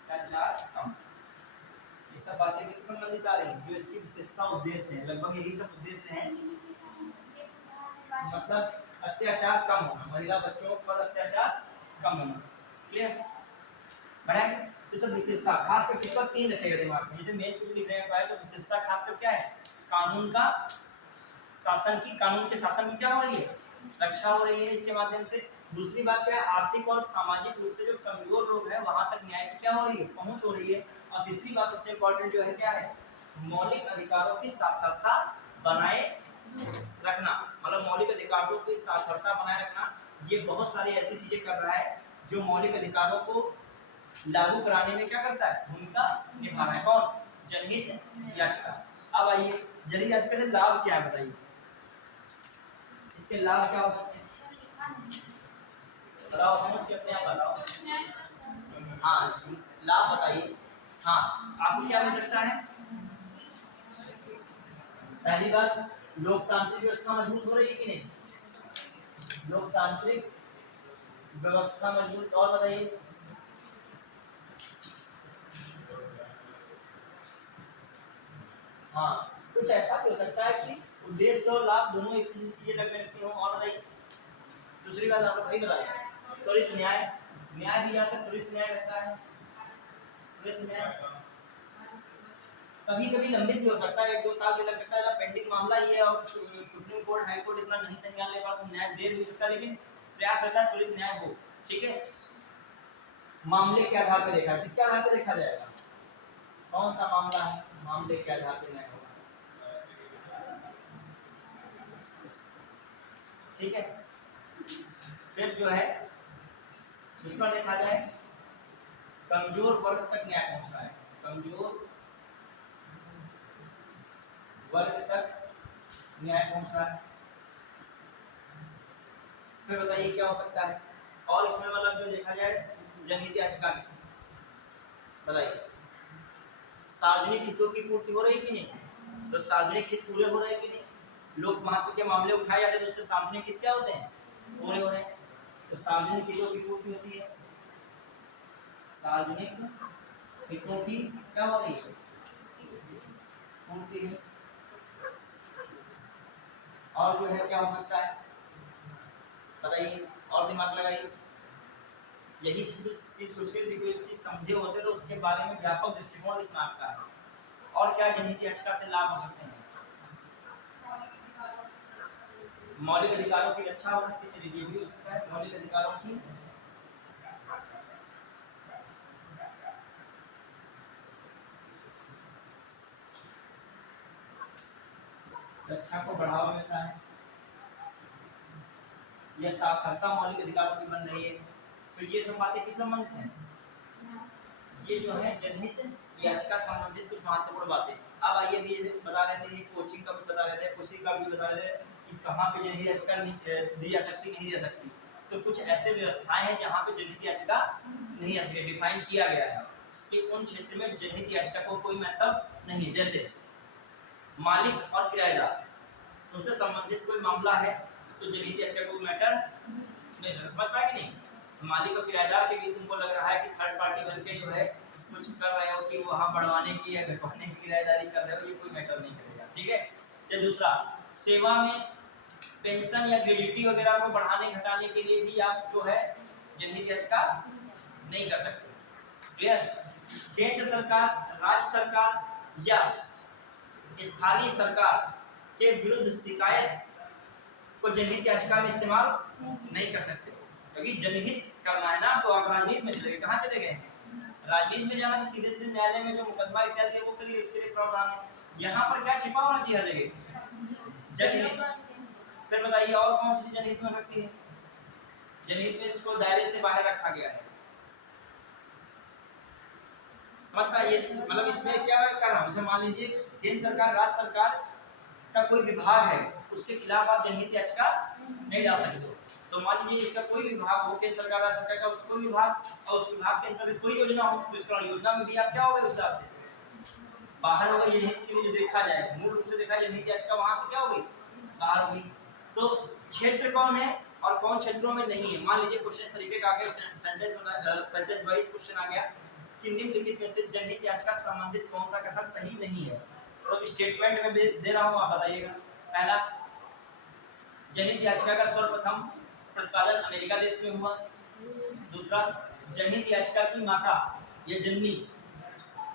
अत्याचार कम। ये सब बातें किससे संबंधित आ रही हैं, जो इसकी विशेषता उद्देश्य है, लगभग यही सब उद्देश्य हैं। मतलब अत्याचार कम होना, महिला बच्चों पर अत्याचार कम होना, क्लियर, बढ़िया। तो सब विशेषता खास कर विशेषता 3 रखेगा दिमाग में, जैसे मेंस में लिखने का है तो विशेषता खास कर क्या है, कानून का शासन की, कानून के शासन की क्या हो रही है, रक्षा हो रही है इसके माध्यम से। दूसरी बात क्या है, आर्थिक और सामाजिक रूप से जो कमजोर लोग हैं वहां तक न्याय की क्या हो रही है, पहुंच हो रही है। और तीसरी बात सबसे इंपॉर्टेंट जो है क्या है, मौलिक अधिकारों की सार्थकता बनाए रखना। मतलब मौलिक अधिकारों की सार्थकता बनाए रखना, ये बहुत सारी ऐसी चीजें कर रहा है जो मौलिक अधिकारों को लागू कराने में क्या करता है, भूमिका निभा रहा है। कौन, जनहित याचिका। अब आइए जनहित याचिका से लाभ क्या है बताइए, इसके लाभ क्या हो सकते हैं, बताओ समझ के अपने आप बताओ। हाँ लाभ बताइए। हाँ आपको क्या मिल सकता है, पहली बात लोकतांत्रिक व्यवस्था मजबूत हो रही है कि नहीं, लोकतांत्रिक व्यवस्था मजबूत। और बताइए, हाँ कुछ ऐसा भी हो सकता है कि उद्देश्य और लाभ दोनों एक चीजें लगती हो। और बताइए दूसरी बात आप लोग भाई बताइए, त्वरित न्याय, न्याय भी आता है, त्वरित न्याय रहता है। त्वरित न्याय कभी कभी लंबित भी हो सकता है, 1-2 साल भी लग सकता है, पेंडिंग मामला ये है और सुप्रीम कोर्ट हाई कोर्ट इतना नहीं संज्ञान ले पाता, तो न्याय देर भी हो सकता है, लेकिन प्रयास रहता है त्वरित न्याय हो। ठीक है, मामले के आधार पर देखा, किसके आधार पर देखा जाएगा, कौन सा मामला है, मामले के आधार पर न्याय होगा। ठीक है, फिर जो है दूसरा देखा जाए, कमजोर वर्ग तक न्याय पहुंच रहा है, कमजोर वर्ग तक न्याय पहुंच रहा है। फिर बताइए क्या हो सकता है, और इसमें मतलब जो देखा जाए जनहित याचिका में बताइए, सार्वजनिक हितों की पूर्ति हो रही है कि नहीं, तो सार्वजनिक हित पूरे हो रहे हैं कि नहीं, लोक महत्व के मामले उठाए जाते हैं तो उससे सार्वजनिक हित क्या होते हैं, पूरे हो रहे हैं, तो सार्वजनिक हितों की पूर्ति होती है, सार्वजनिक हितों की क्या हो रही है, पूर्ति है। और जो है क्या हो सकता है बताइए, और दिमाग लगाइए, यही सोचिए चीज समझे होते तो उसके बारे में व्यापक दृष्टिकोण लिखना आपका है। और क्या जनहित याचिका से लाभ हो सकते हैं, मौलिक अधिकारों की रक्षा हो सकती है, चलिए ये भी हो सकता है, मौलिक अधिकारों की रक्षा को बढ़ावा मिलता है, यह सार्थकता मौलिक अधिकारों की बन रही है। तो ये सब बातें किस संबंध है, ये जो है जनहित याचिका संबंधित कुछ महत्वपूर्ण बातें। अब आइए अभी बता रहे थे, ये कोचिंग का भी बता रहे थे, उसी का भी बता रहे थे कि कहाँ पे जनहित याचिका दी जा सकती, नहीं दी जा सकती। तो कुछ ऐसे व्यवस्थाएं हैं जहाँ पे जनहित याचिका नहीं आ सकती, डिफाइन किया गया है कि उन क्षेत्र में जनहित याचिका को कोई महत्व नहीं है। जैसे मालिक और किराएदार, उनसे संबंधित कोई मामला है तो जनहित याचिका को मैटर नहीं, समझ पाए कि नहीं, मालिक और किराएदार के बीच तुमको लग रहा है कि थर्ड पार्टी बनके जो है कुछ कर रहे हो कि वहां बढ़वाने की या घटवाने की किराएदारी कर रहे हो, ये कोई मैटर नहीं करेगा। ठीक है, ये दूसरा, सेवा में पेंशन या ग्रेजुटी वगैरह को बढ़ाने घटाने के लिए भी आप जो है जनहित याचिका नहीं कर सकते। क्लियर, केंद्र सरकार, राज्य सरकार या स्थानीय सरकार के विरुद्ध शिकायत को जनहित याचिका में इस्तेमाल नहीं कर सकते, क्योंकि जनहित करना है ना आपको, आप राजनीति में चले गए, कहाँ चले गए हैं, राजनीति में जाना तो सीधे सीधे न्यायालय में जो मुकदमा इत्यादि है वो करिए, उसके लिए प्रावधान है। यहाँ पर क्या छिपा होना चाहिए हर जगह, जनहित। फिर बताइए और कौन सी जनहित में हो सकती है, जनहित में इसको दायरे से बाहर रखा गया है, समझ पाइए, मतलब इसमें क्या मैं कर रहा हूँ, जैसे मान लीजिए केंद्र सरकार, राज्य सरकार का कोई विभाग है, उसके खिलाफ आप जनहित याचिका नहीं डाल सकते। तो मान लीजिए इसका कोई विभाग हो, केंद्र सरकार, राज्य सरकार का उसका कोई विभाग, और उस विभाग के अंतर्गत कोई योजना हो, तो इसका योजना में भी आप क्या हो गए उस हिसाब से बाहर हो गए। जनहित के लिए जो देखा जाए, मूल रूप से देखा जाए जनहित याचिका वहां से क्या हो गई, बाहर हो गई। तो क्षेत्र कौन है और कौन क्षेत्रों में नहीं है, मान लीजिए क्वेश्चन इस तरीके का आ गया, सेंटेंस वाइज क्वेश्चन आ गया कि निम्नलिखित में से जनहित याचिका संबंधित कौन सा कथन सही नहीं है। तो स्टेटमेंट में दे रहा हूं, आप बताइएगा। पहला, जनहित याचिका का सर्वप्रथम प्रतिपादन अमेरिका देश में हुआ। दूसरा, जनहित याचिका की माता या जननी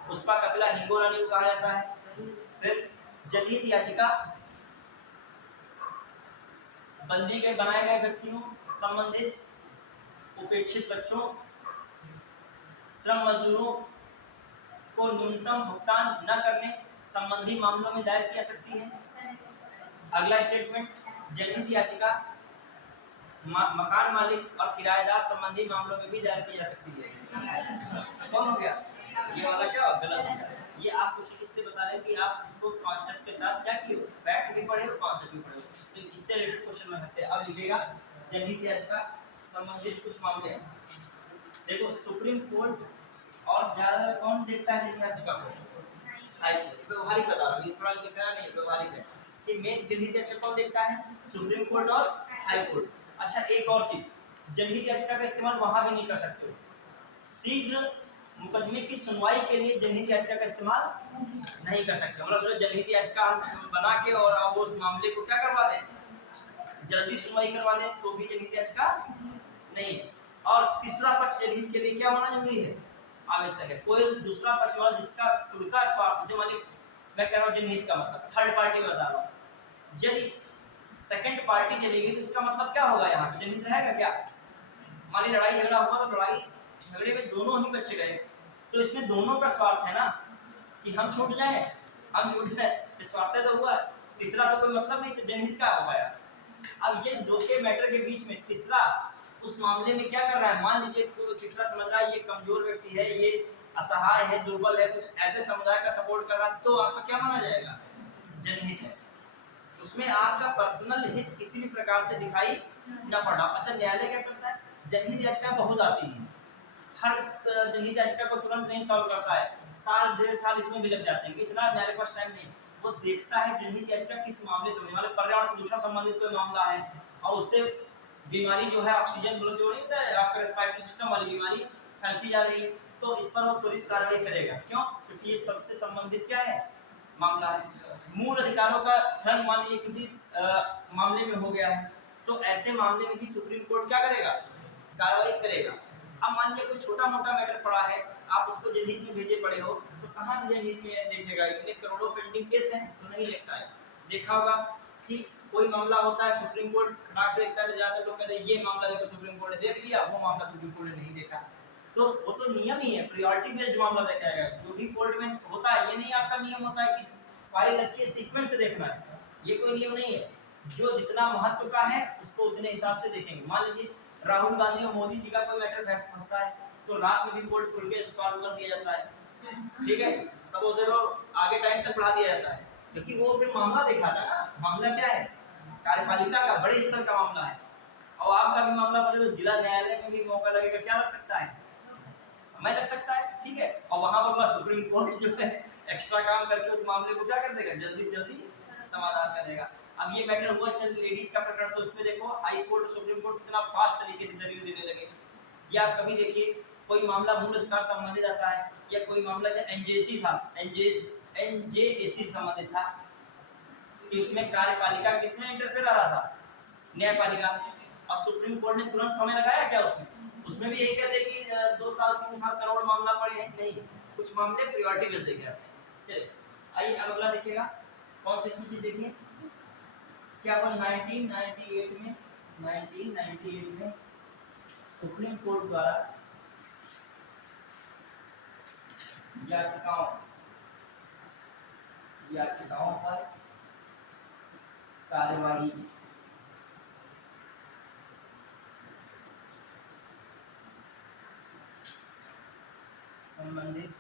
पुष्पा कपिला हिंगो रानी को कहा जाता है। फिर जनहित याचिका बंदी गए बनाए गए व्यक्तियों संबंधित उपेक्षित बच्चों, श्रम मजदूरों को न्यूनतम भुगतान न करने संबंधी मामलों में दायर किया सकती है। अगला स्टेटमेंट, जनहित याचिका मकान मालिक और किराएदार संबंधी मामलों में भी दायर की जा सकती है। कौन हो गया? ये वाला क्या गलत हो गया। ये आप कुछ इसलिए बता रहे हैं कि आप इसको कॉन्सेप्ट के साथ क्या किए, फैक्ट भी पढ़े और कॉन्सेप्ट भी पढ़े, तो इससे रिलेटेड क्वेश्चन में सकते हैं। अब लिखिएगा जनहित याचिका संबंधित कुछ मामले हैं। देखो सुप्रीम कोर्ट और ज्यादा कौन देखता है जनहित याचिका को? High court. व्यवहारिक बता रहा हूँ, ये थोड़ा लिख रहा नहीं, व्यवहारिक है कि मेन जनहित याचिका कौन देखता है? सुप्रीम कोर्ट और हाई कोर्ट। अच्छा एक और चीज, जनहित याचिका का इस्तेमाल वहां भी नहीं कर सकते हो। शीघ्र मुकदमे की सुनवाई के लिए जनहित याचिका का इस्तेमाल नहीं कर सकते। मतलब सोचो जनहित याचिका हम बना के और अब उस मामले को क्या करवा दें, जल्दी सुनवाई करवा दें, तो भी जनहित याचिका नहीं है। और तीसरा पक्ष जनहित के लिए क्या होना जरूरी है? आवश्यक है। कोई दूसरा पक्ष वाला जिसका खुद का स्वार्थ, जैसे मानिए मैं कह रहा हूँ जनहित का मतलब थर्ड पार्टी में बता रहा हूँ, यदि सेकंड पार्टी चलेगी तो इसका मतलब क्या होगा? यहाँ पे जनहित रहेगा क्या? मानिए लड़ाई झगड़ा हुआ तो लड़ाई झगड़े में दोनों ही बच गए, तो इसमें दोनों का स्वार्थ है ना कि हम छूट जाए, हम छूट जाए, स्वार्थ तो हुआ। तीसरा तो कोई मतलब नहीं, तो जनहित का हो पाया। अब ये दो के मैटर के बीच में तीसरा उस मामले में क्या कर रहा है? मान लीजिए तीसरा समझ रहा है ये कमजोर व्यक्ति है, ये असहाय है, दुर्बल है, कुछ ऐसे समुदाय का सपोर्ट कर रहा है, तो आपका क्या माना जाएगा? जनहित है। उसमें आपका पर्सनल हित किसी भी प्रकार से दिखाई न पड़ा। अच्छा न्यायालय क्या करता है? जनहित याचिका बहुत आती है, हर जनहित याचिका को तुरंत नहीं सॉल्व करता है, साल डेढ़ साल इसमें भी लग जाते हैं, इतना न्यायालय के पास टाइम नहीं। वो देखता है जनहित याचिका किस मामले से, मतलब पर्यावरण प्रदूषण संबंधित कोई मामला है और उससे बीमारी जो है ऑक्सीजन जो नहीं होता है आपका रेस्पिरेटरी सिस्टम वाली बीमारी फैलती जा रही है, तो इस पर वो त्वरित कार्रवाई करेगा। क्यों? क्योंकि ये सबसे संबंधित क्या है? मामला है। मूल अधिकारों का हनन मान लीजिए किसी मामले में हो गया है, तो ऐसे मामले में भी सुप्रीम कोर्ट क्या करेगा? कार्रवाई करेगा। अब मान लीजिए कोई छोटा मोटा मैटर पड़ा है, आप उसको जनहित में भेजे पड़े हो, तो कहाँ से जनहित में देखेगा? इतने करोड़ों पेंडिंग केस हैं, तो नहीं देखता है। देखा होगा कि कोई मामला होता है, सुप्रीम कोर्ट खटाक से देखता है, तो ज्यादातर लोग कहते हैं ये मामला देखो सुप्रीम कोर्ट ने देख लिया, वो मामला सुप्रीम कोर्ट ने नहीं देखा। तो वो तो नियम ही है, प्रायोरिटी बेस्ड मामला देखा जाएगा। जो भी कोर्ट में होता है, ये नहीं आपका नियम होता है कि फाइल रखी है सीक्वेंस से देखना है, ये कोई नियम नहीं है। जो जितना महत्व का है उसको उतने हिसाब से देखेंगे। मान लीजिए राहुल गांधी और मोदी जी का कोई मैटर फंसता है, तो रात में भी कोर्ट खुल के सॉल्व कर दिया जाता है, ठीक है, सपोज दैट आगे टाइम तक बढ़ा दिया जाता है, क्योंकि वो फिर मामला देखा था ना। मामला क्या है? कार्यपालिका का बड़े स्तर का मामला है, और आपका भी मामला पड़े तो जिला न्यायालय में भी मौका लगेगा, क्या लग सकता है? समय लग सकता है, ठीक है। और वहां पर सुप्रीम कोर्ट जो है एक्स्ट्रा काम करके उस मामले को क्या कर देगा? जल्दी से जल्दी समाधान कर देगा। अब ये मैटर हुआ लेडीज का प्रकरण, तो उसमें देखो हाई कोर्ट और सुप्रीम कोर्ट कितना फास्ट तरीके से दलील देने लगे। या आप कभी देखिए कोई मामला मूल अधिकार संबंधित आता है, या कोई मामला जैसे एनजेसी था, एनजेएसी संबंधित था, कि उसमें कार्यपालिका किसमें इंटरफेयर आ रहा था? न्यायपालिका में। और सुप्रीम कोर्ट ने तुरंत समय लगाया क्या उसमें? उसमें भी यही कहते कि 2 साल 3 साल करोड़ मामला पड़े हैं, नहीं, कुछ मामले प्रायोरिटी बेस्ड देखे जाते हैं। चलिए आइए अब अगला देखिएगा, कौन सी चीज देखिए, क्या अपन 1998 में सुप्रीम कोर्ट द्वारा याचिकाओं पर कार्यवाही संबंधित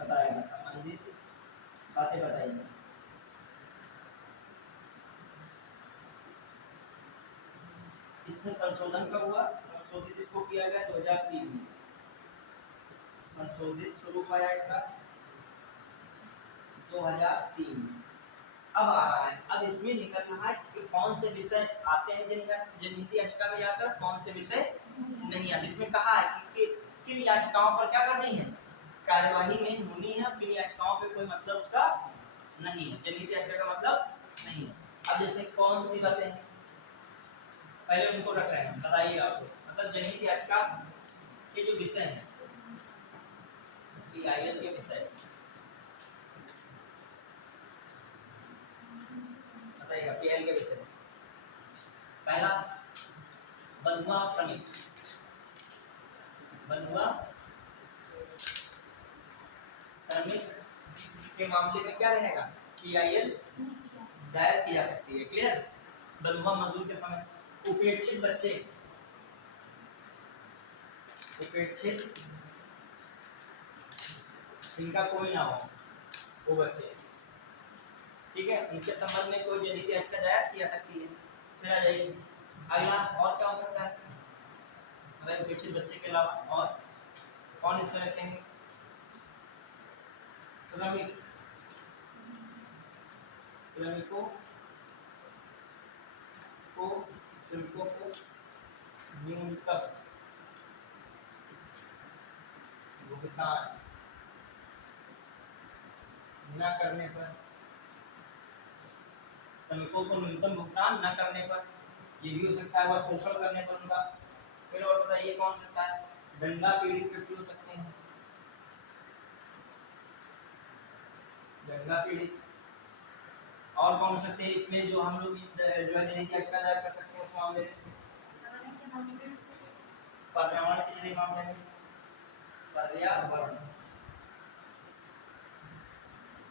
बताएगा, संबंधित बातें बताइए। इसमें संशोधन कब हुआ? संशोधित इसको किया गया 2003 में, संशोधित स्वरूप आया इसका 2003 में। अब आ रहा है, अब इसमें निकल रहा है कि कौन से विषय आते हैं जनहित याचिका में जाकर, कौन से विषय नहीं आते। इसमें कहा है कि किन याचिकाओं पर क्या करनी है? कार्यवाही में होनी है, किन याचिकाओं पे कोई मतलब उसका नहीं है, जनहित याचिका का मतलब नहीं है। अब जैसे कौन सी बातें हैं, पहले उनको रख रहे हैं, बताइएगा आपको। मतलब जनहित याचिका के जो विषय हैं, पीआईएल के विषय बताइएगा, पीआईएल के विषय। पहला बंधुआ श्रमिक, बंधुआ श्रमिक के मामले में क्या रहेगा, PIL दायर की जा सकती है। क्लियर। बंधुआ मजदूर के समय उपेक्षित बच्चे, उपेक्षित इनका कोई ना हो वो बच्चे, ठीक है, उनके संबंध में कोई जनहित याचिका दायर की जा सकती है। फिर आ जाइए अगला, और क्या हो सकता है, मतलब उपेक्षित बच्चे के अलावा और कौन इसमें रखेंगे, श्रमिक, श्रमिकों को न्यूनतम भुगतान न करने पर, श्रमिकों को न्यूनतम भुगतान न करने पर, ये भी हो सकता है, वह शोषण करने पर उनका। फिर और बताइए कौन हो सकता है, दंगा पीड़ित व्यक्ति हो सकते हैं, दंगा पीड़ित। और कौन हो सकते हैं इसमें जो हम लोग जो है जनहित याचिका दायर कर सकते हैं उस मामले में, पर्यावरण के जरिए मामले में, पर्यावरण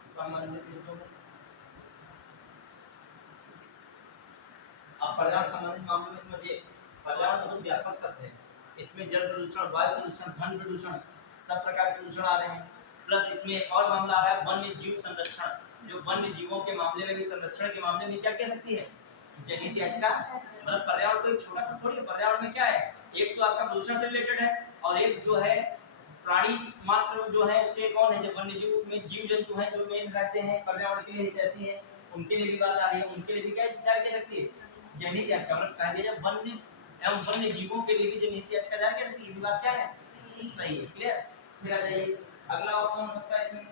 संबंधित मुद्दों में। अब पर्यावरण संबंधित मामलों में समझिए, पर्यावरण बहुत व्यापक शब्द है, इसमें जल प्रदूषण, वायु प्रदूषण, ध्वनि प्रदूषण, सब प्रकार के प्रदूषण आ रहे हैं। प्लस इसमें एक और मामला आ रहा है वन्य जीव संरक्षण, जो वन्य जीवों के मामले में भी, संरक्षण के मामले में क्या कह सकती है, जनहित याचिका। मतलब पर्यावरण को एक छोटा सा थोड़ी है, पर्यावरण में क्या है, एक तो आपका प्रदूषण से रिलेटेड है, और एक जो है प्राणी मात्र जो है उसके कौन है, जो वन्य जीव में जीव जंतु हैं जो मेन रहते हैं पर्यावरण के लिए हितैषी है, उनके लिए भी बात आ रही है, उनके लिए भी क्या दायर कर सकती है जनहित याचिका। मतलब कह दिया जाए वन्य एवं वन्य जीवों के लिए भी जनहित याचिका दायर कर सकती है, ये बात क्या है, सही है। क्लियर। फिर आ जाइए अगला, और कौन हो सकता है इसमें,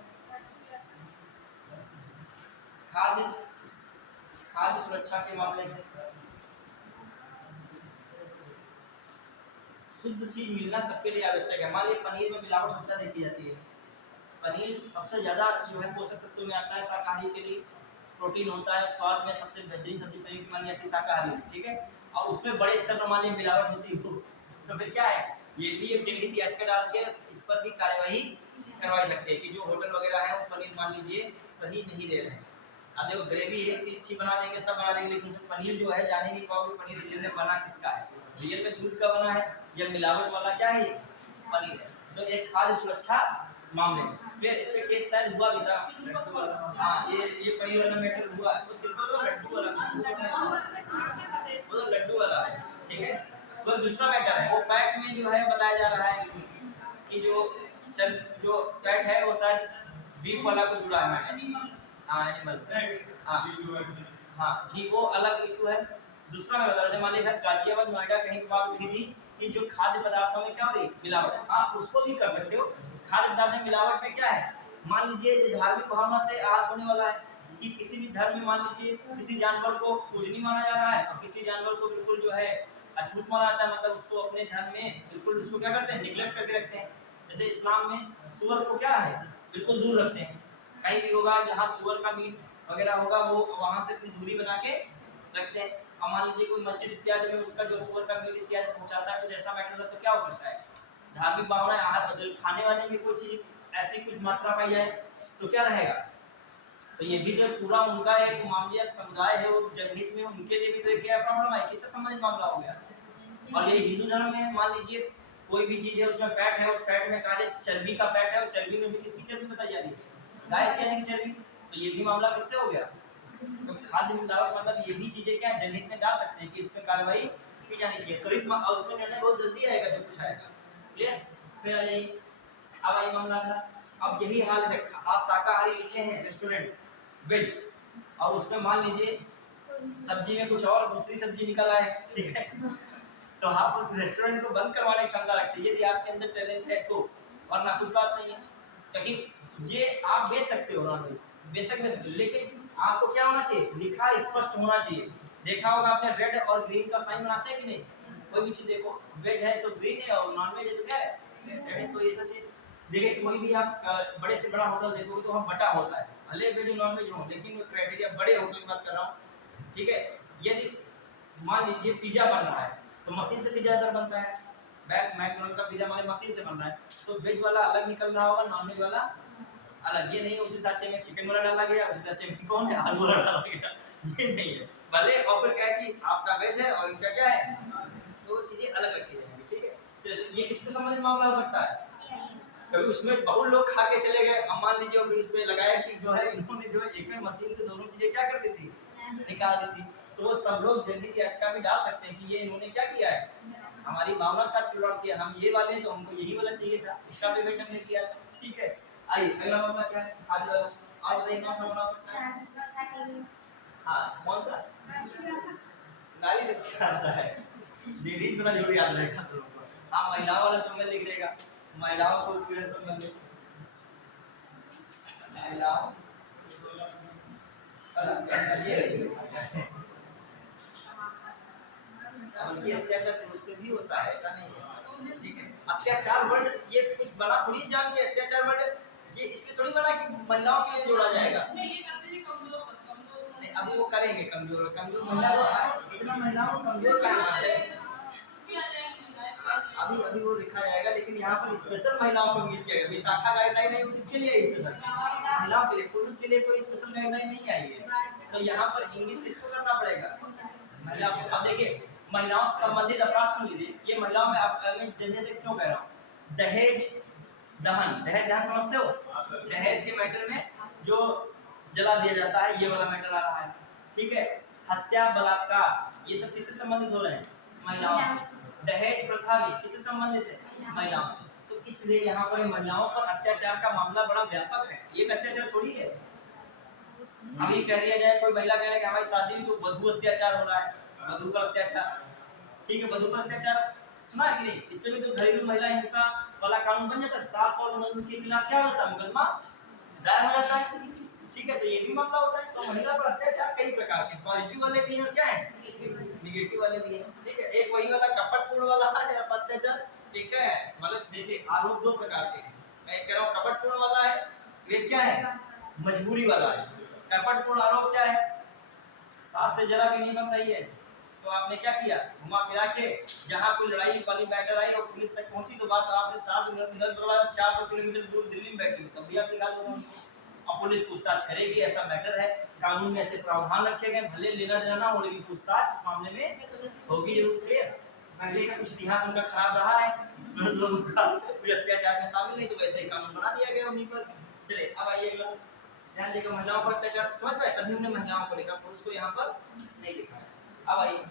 खाद्य, खाद्य सुरक्षा के मामले में, शुद्ध चीज मिलना सबके लिए आवश्यक है। मान लीजिए पनीर में मिलावट सबसे देखी जाती है, पनीर सबसे ज्यादा जो है पोषक तत्व में आता है, शाकाहारी के लिए प्रोटीन होता है, स्वाद में सबसे बेहतरीन सब्जी पनीर की मानी जाती है शाकाहारी, ठीक है, और उसमें बड़े स्तर पर मान लीजिए मिलावट होती हो तो फिर क्या है, ये भी एक जनहित याचिका डाल के इस पर भी कार्यवाही करवाई सकती है कि जो होटल वगैरह है वो पनीर मान लीजिए सही नहीं दे रहे हैं। अब देखो ग्रेवी एक अच्छी बना देंगे, सब बना देंगे, लेकिन पनीर जो है जाने नहीं पाओगे पनीर रियल में बना किसका है, रियल में दूध का बना है या मिलावट वाला क्या है पनीर है। तो एक खाद्य सुरक्षा मामले में फिर इस पे केस शायद हुआ भी था, हाँ ये पनीर वाला मैटर हुआ, तो तिरपल तो लड्डू वाला, वो तो लड्डू वाला, ठीक है। तो दूसरा मैटर है वो फैट में जो है बताया जा रहा है कि जो फैट है वो शायद बीफ वाला को जुड़ा है, हाँ एनिमल, हाँ घी वो अलग इशू है। दूसरा मैं बता रहा था, मान लीजिए गाजियाबाद नोएडा कहीं बात उठी थी कि जो खाद्य पदार्थों में क्या हो रही मिलावट, हाँ उसको भी कर सकते हो। खाद्य पदार्थ में मिलावट में क्या है, मान लीजिए धार्मिक भावना से आहत होने वाला है कि किसी भी धर्म में मान लीजिए किसी जानवर को पूजनीय माना जा रहा है और किसी जानवर को बिल्कुल जो है अछूत माना जाता है, मतलब उसको अपने धर्म में बिल्कुल उसको क्या करते हैं निग्लेक्ट करके रखते हैं। जैसे इस्लाम में सुअर को क्या है बिल्कुल दूर रखते हैं, कहीं भी होगा जहाँ सुअर का मीट वगैरह होगा वो वहाँ से अपनी दूरी बना के रखते हैं। अब मान लीजिए कोई मस्जिद इत्यादि में उसका जो सुअर का मीट इत्यादि पहुँचाता है, कुछ ऐसा मैटर है तो क्या हो सकता है धार्मिक भावना आहत, खाने वाले में कोई चीज ऐसी कुछ मात्रा पाई जाए तो क्या रहेगा। तो ये भी जो पूरा उनका एक मामला समुदाय है वो जनहित में, उनके लिए भी तो एक प्रॉब्लम है, किससे संबंधित मामला हो गया। और ये हिंदू धर्म में मान लीजिए कोई भी चीज है उसमें फैट है, उस फैट में कहा जाए चर्बी का फैट है, और चर्बी में भी किसकी चर्बी बताई जा रही है गाय इत्यादि की चर्बी, तो ये भी मामला किससे हो गया। तो खाद्य मिलावट मतलब ये भी चीजें क्या जनहित में डाल सकते हैं कि इस पे कार्रवाई की जानी चाहिए, त्वरित और उसमें निर्णय बहुत जल्दी आएगा जो कुछ आएगा। क्लियर। फिर यही अब आई मामला था, अब यही हाल है आप शाकाहारी लिखे हैं रेस्टोरेंट वेज और उसमें मान लीजिए सब्जी में कुछ और दूसरी सब्जी निकल आए, ठीक है, तो आप उस रेस्टोरेंट को बंद करवाने की क्षमता रखते हैं यदि आपके अंदर टैलेंट है तो, वरना कुछ बात नहीं है। लेकिन ये आप बेच सकते हो नॉर्मली, बेशक बेच सकते हो, लेकिन आपको क्या होना चाहिए लिखा स्पष्ट होना चाहिए। देखा होगा आपने रेड और ग्रीन का साइन बनाते हैं कि नहीं, कोई भी चीज देखो वेज है तो ग्रीन है और नॉन वेज है तो क्या है रेड। तो ये सब चीज देखिए कोई भी आप बड़े से बड़ा होटल देखोगे तो वहाँ बटा होता है, भले वेज नॉन वेज हो, लेकिन क्राइटेरिया बड़े होटल की बात कर रहा हूँ, ठीक है। यदि मान लीजिए पिज्जा बन रहा है तो मशीन से पिज्जा दर बनता है, मैकडोनल्ड का पिज्जा हमारे मशीन से बन रहा है, तो वेज वाला अलग निकल रहा होगा, नॉन वेज वाला अलग। ये नहीं है उसी सांचे में चिकन वाला डाला गया, उसी सांचे में कौन है आलू वाला डाला गया, ये नहीं है। भले और फिर क्या है कि आपका वेज है और इनका क्या है, तो चीजें अलग रखी जाएंगी, ठीक है। चलिए, तो ये किससे संबंधित मामला हो सकता है? कभी उसमें बहुत लोग खा के चले गए, अब मान लीजिए, और फिर उसमें लगाया कि जो है इन्होंने जो है एक ही मशीन से दोनों चीजें क्या कर दी थी, निकाल दी थी। तो सब लोग जनहित याचिका भी डाल सकते हैं कि ये इन्होंने क्या किया है, हमारी भावना के साथ खिलवाड़ किया, हम ये वाले हैं तो हमको यही वाला चाहिए था, इसका पेमेंट हमने किया, ठीक है। आइए अगला मामला क्या है, आज बताइए कौन सा मामला हो सकता है? हाँ, कौन सा? नारी से क्या आता है, लेडीज थोड़ा जरूर याद रहेगा तो लोगों को। हाँ, महिलाओं वाला संबंध लिख देगा, महिलाओं को पीड़ित संबंध, महिलाओं ये रही बल्कि अत्याचार पुरुष पे भी होता है, ऐसा नहीं है, ठीक है। अत्याचार वर्ड ये कुछ बना थोड़ी जान के, अत्याचार वर्ड ये इसलिए थोड़ी बना कि महिलाओं के लिए जोड़ा जाएगा, नहीं अभी वो करेंगे कमजोर महिला, इतना महिलाओं को कमजोर करना अभी अभी वो लिखा जाएगा, लेकिन यहाँ पर स्पेशल महिलाओं को इंगित किया गया। विशाखा गाइडलाइन है वो किसके लिए है, स्पेशल महिलाओं के लिए, पुरुष के लिए कोई स्पेशल गाइडलाइन नहीं आई है, तो यहाँ पर इंगित किसको करना पड़ेगा, महिला को। अब देखिए, महिलाओं से संबंधित अपराध सुन लीजिए, ये महिलाओं में आप जनहित क्यों कह रहा हूँ, दहेज दहन, दहेज दहन समझते हो, दहेज के मैटर में जो जला दिया जाता है, ये वाला मैटर आ रहा है, ठीक है। हत्या, बलात्कार, ये सब किससे संबंधित हो रहे हैं, महिलाओं से। दहेज प्रथा भी किससे संबंधित है, महिलाओं से। तो इसलिए यहाँ पर महिलाओं पर अत्याचार का मामला बड़ा व्यापक है, एक अत्याचार थोड़ी है। अभी कह दिया जाए, कोई महिला कह रही है कि हमारी शादी हुई तो वधू अत्याचार हो रहा है, वधू पर अत्याचार, ठीक है, वधू पर अत्याचार सुना है कि नहीं, इसमें भी तो घरेलू महिला हिंसा वाला कानून बन जाता है, सास और ननद के खिलाफ क्या होता है, मुकदमा दायर हो जाता है, ठीक है। तो ये भी मामला होता है। तो महिला पर अत्याचार कई प्रकार के, पॉजिटिव वाले भी हैं, क्या है, निगेटिव वाले भी हैं, ठीक है। एक वही वाला कपटपूर्ण वाला है अत्याचार, एक है, मतलब देखिए आरोप दो प्रकार के हैं, मैं कह रहा हूँ कपटपूर्ण वाला है, एक क्या है, मजबूरी वाला है। कपटपूर्ण आरोप क्या है, सास से जरा भी नहीं बन रही है, तो आपने क्या किया, घुमा फिरा के, जहाँ कोई लड़ाई वाली मैटर आई और पुलिस तक पहुंची, तो बात आपने सास ननद वाला 400 किलोमीटर दूर दिल्ली में बैठी, तब भी आप निकाल दोगे उनको, और पुलिस पूछताछ करेगी, ऐसा मैटर है, कानून में ऐसे प्रावधान रखे गए, भले लेना देना ना हो, लेकिन पूछताछ इस मामले में होगी जरूर। क्लियर, पहले का कुछ इतिहास उनका खराब रहा है, लोगों का कोई अत्याचार में शामिल नहीं, तो वैसे ही कानून बना दिया गया उन्हीं पर। चलिए अब आइए अगला, ध्यान देकर महिलाओं पर अत्याचार समझ पाए, तभी हमने महिलाओं को लिखा, पुरुष को यहाँ पर नहीं लिखा है। अब आइए,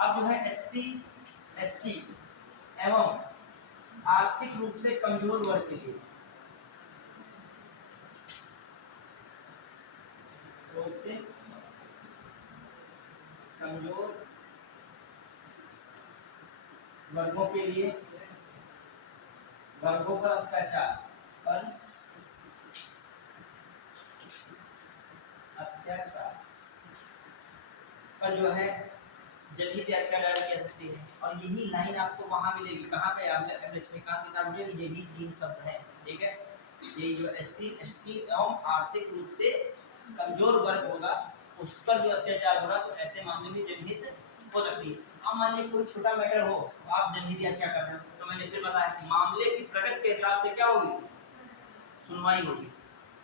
अब जो है SC ST एवं आर्थिक रूप से कमजोर वर्ग के लिए, रूप से कमजोर वर्गों के लिए, वर्गों पर अत्याचार पर जो है जनहित याचिका दायर की जा सकती है। और यही लाइन आपको वहां मिलेगी, कहाँ पे, आपने लक्ष्मीकांत किताब में यही 3 शब्द हैं, ठीक है। ये जो SC ST एवं आर्थिक रूप से कमजोर वर्ग होगा, उस पर जो अत्याचार होगा, तो ऐसे मामले में जनहित हो सकती है। अब मान लीजिए कोई छोटा मैटर हो, आप जनहित याचिका कर रहे हो, तो मैंने फिर बताया मामले की प्रगति के हिसाब से क्या होगी, सुनवाई होगी।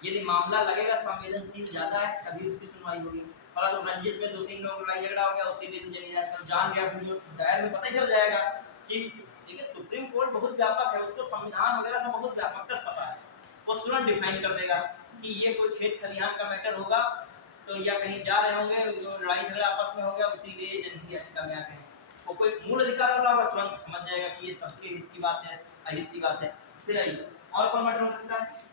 यदि मामला लगेगा संवेदनशील ज्यादा है, तभी उसकी सुनवाई होगी। और अगर रंजिश में 2-3 लोग लड़ाई झगड़ा हो गया, उसी लिए तो जनहित याचिका जान गया, वीडियो दायर में पता ही चल जाएगा कि देखिए सुप्रीम कोर्ट बहुत व्यापक है, उसको संविधान वगैरह से बहुत व्यापकता से पता है, वो तुरंत डिफाइन कर देगा कि ये कोई खेत खलिहान का मैटर होगा, तो या कहीं जा रहे होंगे, लड़ाई झगड़ा आपस में हो गया, इसीलिए जनहित याचिका में आते हैं। वो कोई मूल अधिकार वाला होगा, तुरंत समझ जाएगा कि ये सबके हित की बात है, अहित की बात है। फिर आइए, और कौन मैटर हो सकता है,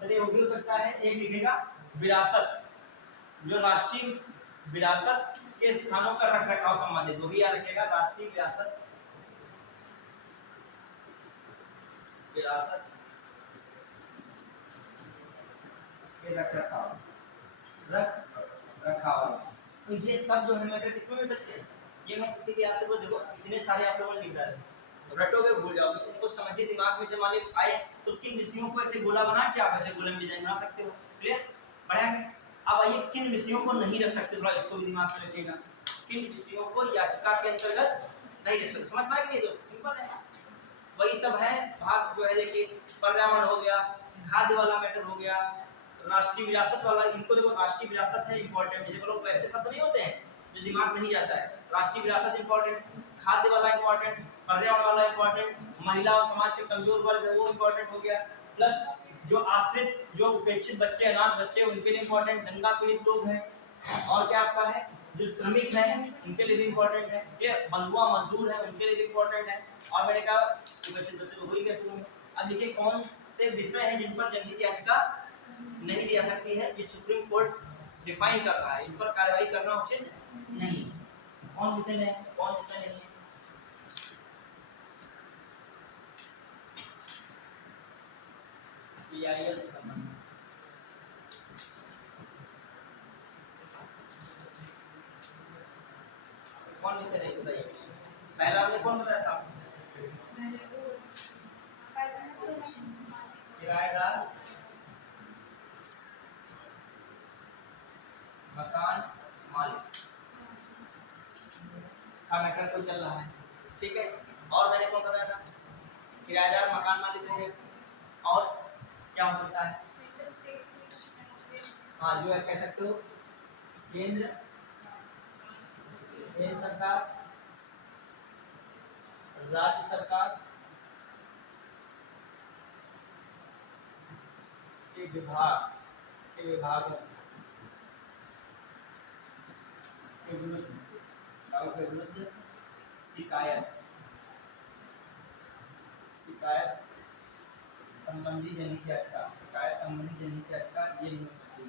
चलिए वो भी हो सकता है। एक लिखेगा विरासत, जो राष्ट्रीय विरासत के स्थानों का रखरखाव संबंधित, वो भी याद रखिएगा, राष्ट्रीय विरासत, विरासत के रखरखाव, तो ये सब जो है मैटर किसमें मिल सकते हैं, ये मैं इसीलिए आपसे बोल, देखो इतने सारे आप लोगों ने लिख डाले, रटोगे भूल जाओगे। इनको समझिए, दिमाग में जब मान लीजिए आए तो किन विषयों को ऐसे गोला बना के आप ऐसे गोले में डिजाइन बना सकते हो। क्लियर, बढ़ाएंगे। अब आइए किन विषयों को नहीं रख सकते, थोड़ा इसको भी दिमाग में रखिएगा। किन विषयों को याचिका के अंतर्गत नहीं रख सकते, समझ पाए कि नहीं? तो सिंपल है, वही सब है भाग जो है। देखिए पर्यावरण हो गया, खाद्य वाला मैटर हो गया, राष्ट्रीय विरासत वाला। इनको देखो राष्ट्रीय विरासत है इंपॉर्टेंट, जैसे लोग वैसे शब्द नहीं होते हैं जो दिमाग नहीं जाता है। राष्ट्रीय विरासत इंपॉर्टेंट, खाद्य वाला इंपॉर्टेंट, पर्यावरण वाला इंपॉर्टेंट, महिला और समाज के कमजोर वर्ग है वो इंपॉर्टेंट हो गया, प्लस जो आश्रित जो उपेक्षित बच्चे, अनाथ बच्चे, उनके लिए इंपॉर्टेंट, दंगा पीड़ित लोग हैं, और क्या आपका है जो श्रमिक हैं उनके लिए भी इंपॉर्टेंट है, ये बंधुआ मजदूर हैं उनके लिए भी इंपॉर्टेंट है। और मैंने कहा उपेक्षित बच्चे तो हो ही गए शुरू में। अब देखिए कौन से विषय हैं जिन पर जनहित याचिका नहीं दी जा सकती है, ये सुप्रीम कोर्ट डिफाइन कर रहा है, इन पर कार्रवाई करना उचित नहीं। कौन विषय नहीं, कौन विषय नहीं है? PIL से संबंधित कौन विषय नहीं, बताइए। पहला हमने कौन बताया था? किराएदार मकान मालिक का मैटर तो चल रहा है, ठीक है। और मैंने कौन बताया था? किराएदार मकान मालिक हो गए, और क्या हो सकता है? हाँ, जो है कह सकते हो केंद्र सरकार, राज्य सरकार के विभागों के विरुद्ध शिकायत संबंधी जनहित याचिका, शिकायत संबंधी जनहित याचिका ये नहीं हो सकती।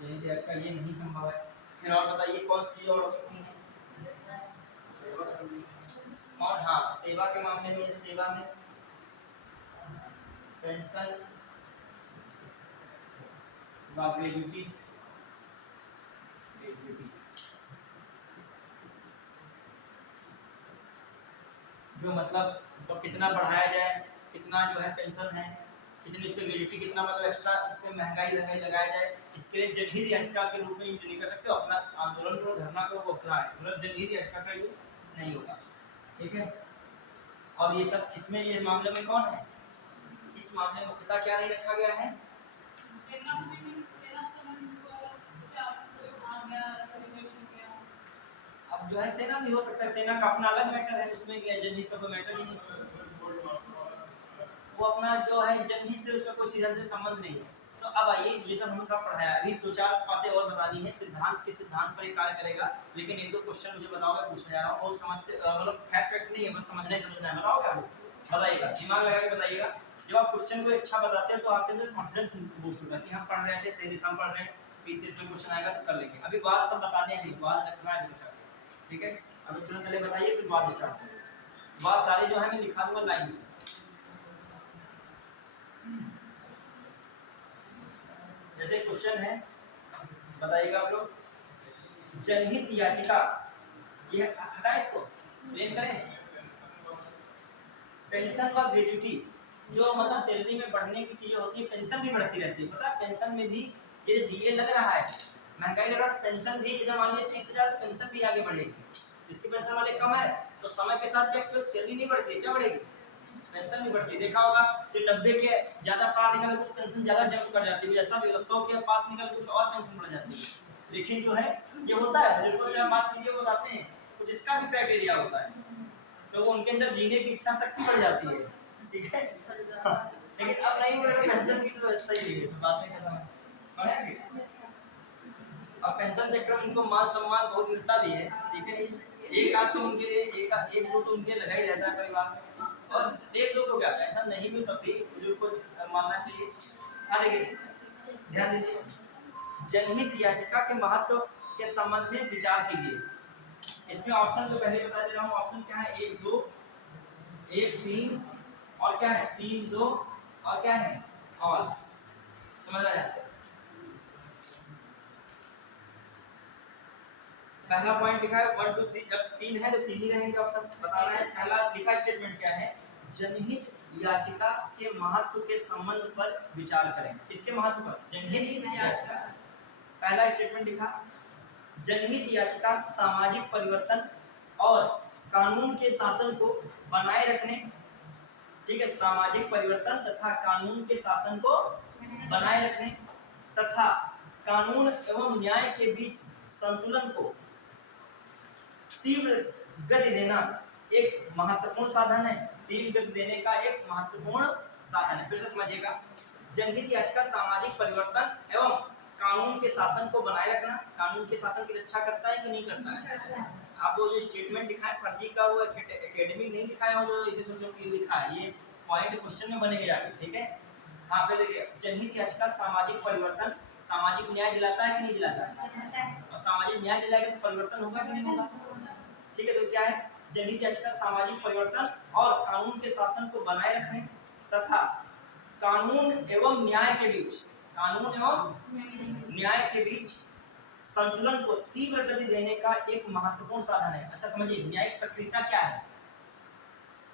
जनहित याचिका ये नहीं संभव है। फिर और बताइए कौन सी और हो सकती है? और हाँ, सेवा के मामले में, सेवा में पेंशन व ग्रेजुटी, जो मतलब तो कितना बढ़ाया जाए, कितना जो है पेंशन है, कितनी उस पर ग्रेजुटी, कितना मतलब एक्स्ट्रा उस पर महंगाई लगाया जाए, इसके लिए जनहित याचिका के रूप में यूज नहीं कर सकते हो। अपना आंदोलन करो, धरना करो, वो अपना है, मतलब जनहित याचिका का यूज नहीं होगा, ठीक है। और ये सब इसमें, ये मामले में कौन है? इस मामले में मुख्यतः क्या नहीं रखा गया है? अब जो है सेना भी हो सकता है, सेना का अपना अलग मैटर है, उसमें क्या जनहित का कोई मैटर ही नहीं, वो अपना जो है जनहित से उसका कोई सीधा से संबंध नहीं है। तो अब आइए, ये सब हमने पढ़ाया, अभी दो चार बातें और बतानी है। सिद्धांत किस सिद्धांत पर ये कार्य करेगा, लेकिन एक दो क्वेश्चन मुझे बताओगे, पूछने जा रहा हूँ, और समझते मतलब फैक्ट नहीं है, बस समझना है। बताओगे आप? बताइएगा, दिमाग लगा के बताइएगा। जब आप क्वेश्चन को अच्छा बताते हैं तो आपके अंदर कॉन्फिडेंस बूस्ट होगा कि हम पढ़ रहे थे, सही दिशा में पढ़ रहे हैं, पीसी में क्वेश्चन आएगा तो कर लेंगे। अभी बात सब बताने हैं, बात रखना है बच्चा, ठीक है। अभी तुरंत पहले बताइए, फिर बात स्टार्ट करें। बात सारी जो है मैं लिखा दूंगा लाइन से। जैसे क्वेश्चन है, बताइएगा आप लोग, जनहित याचिका, ये हटा इसको, प्लेन करें। पेंशन व ग्रेजुटी, जो मतलब सैलरी में बढ़ने की चीजें होती है, पेंशन भी बढ़ती रहती है, पता है? पेंशन में भी ये डीए लग रहा है, महंगाई लग रहा है, पेंशन भी जैसे मान लीजिए 30,000, पेंशन भी आगे बढ़ेगी। जिसकी पेंशन वाले कम है तो समय के साथ क्या सैलरी नहीं बढ़ती, क्या बढ़ेगी? पेंशन भी बढ़ती। देखा होगा जो 90 के ज्यादा पार निकले कुछ पेंशन ज्यादा जंप कर जाती है, जैसा भी 100 के पास निकले कुछ और पेंशन बढ़ जाती है। लेकिन जो है ये होता है, बुजुर्गों से आप बात कीजिए, वो बताते हैं कुछ इसका भी क्राइटेरिया होता है, तो वो उनके अंदर जीने की इच्छा शक्ति बढ़ जाती है, ठीक है। लेकिन अब नहीं हो रहा, पेंशन की तो व्यवस्था ही है, बातें खत्म है। अब पेंशन चक्कर में उनको मान सम्मान बहुत मिलता भी है, ठीक है। एक आध तो उनके लिए, एक दो तो उनके लगा ही रहता है परिवार में, और एक दो तो क्या पेंशन नहीं भी तब भी बुजुर्ग को मानना चाहिए। हाँ देखिए, ध्यान दीजिए, जनहित याचिका के महत्व के संबंध में विचार कीजिए। इसमें ऑप्शन तो पहले बता दे रहा हूँ, ऑप्शन क्या है? 1 2 1 3 और क्या है 3 2 और क्या है ऑल। समझ रहा है? पहला पॉइंट लिखा है 1 2 3, जब 3 है तो 3 ही रहेंगे ऑप्शन बताना है। पहला लिखा स्टेटमेंट क्या है, जनहित याचिका के महत्व के संबंध पर विचार करें। किसके महत्व पर? जनहित याचिका। पहला स्टेटमेंट लिखा, जनहित याचिका सामाजिक परिवर्तन और कानून के शासन को बनाए रखने, ठीक है, सामाजिक परिवर्तन तथा कानून के शासन को बनाए रखने तथा कानून एवं न्याय के बीच संतुलन को तीव्र गति देना एक महत्वपूर्ण साधन है। तीव्र गति देने का एक महत्वपूर्ण साधन है। फिर से समझिएगा, जनहित याचिका सामाजिक परिवर्तन एवं कानून के शासन को बनाए रखना, कानून के शासन की रक्षा करता है कि नहीं करता है? आप वो जो स्टेटमेंट लिखा है फर्जी का, वो एकेडमिक नहीं लिखा है, वो इसे सोचो कि लिखा है, ये पॉइंट क्वेश्चन में बनेगा जाके, ठीक है। हाँ, फिर देखिए, जनहित याचिका सामाजिक परिवर्तन, सामाजिक न्याय दिलाता है कि नहीं दिलाता है? और सामाजिक न्याय दिलाएगा तो परिवर्तन होगा कि नहीं होगा? ठीक है, तो क्या है, जनहित याचिका सामाजिक परिवर्तन और कानून के शासन को बनाए रखने तथा कानून एवं न्याय के बीच, कानून एवं न्याय के बीच संतुलन को तीव्र गति देने का एक महत्वपूर्ण साधन है। अच्छा समझिए, न्यायिक सक्रियता क्या है?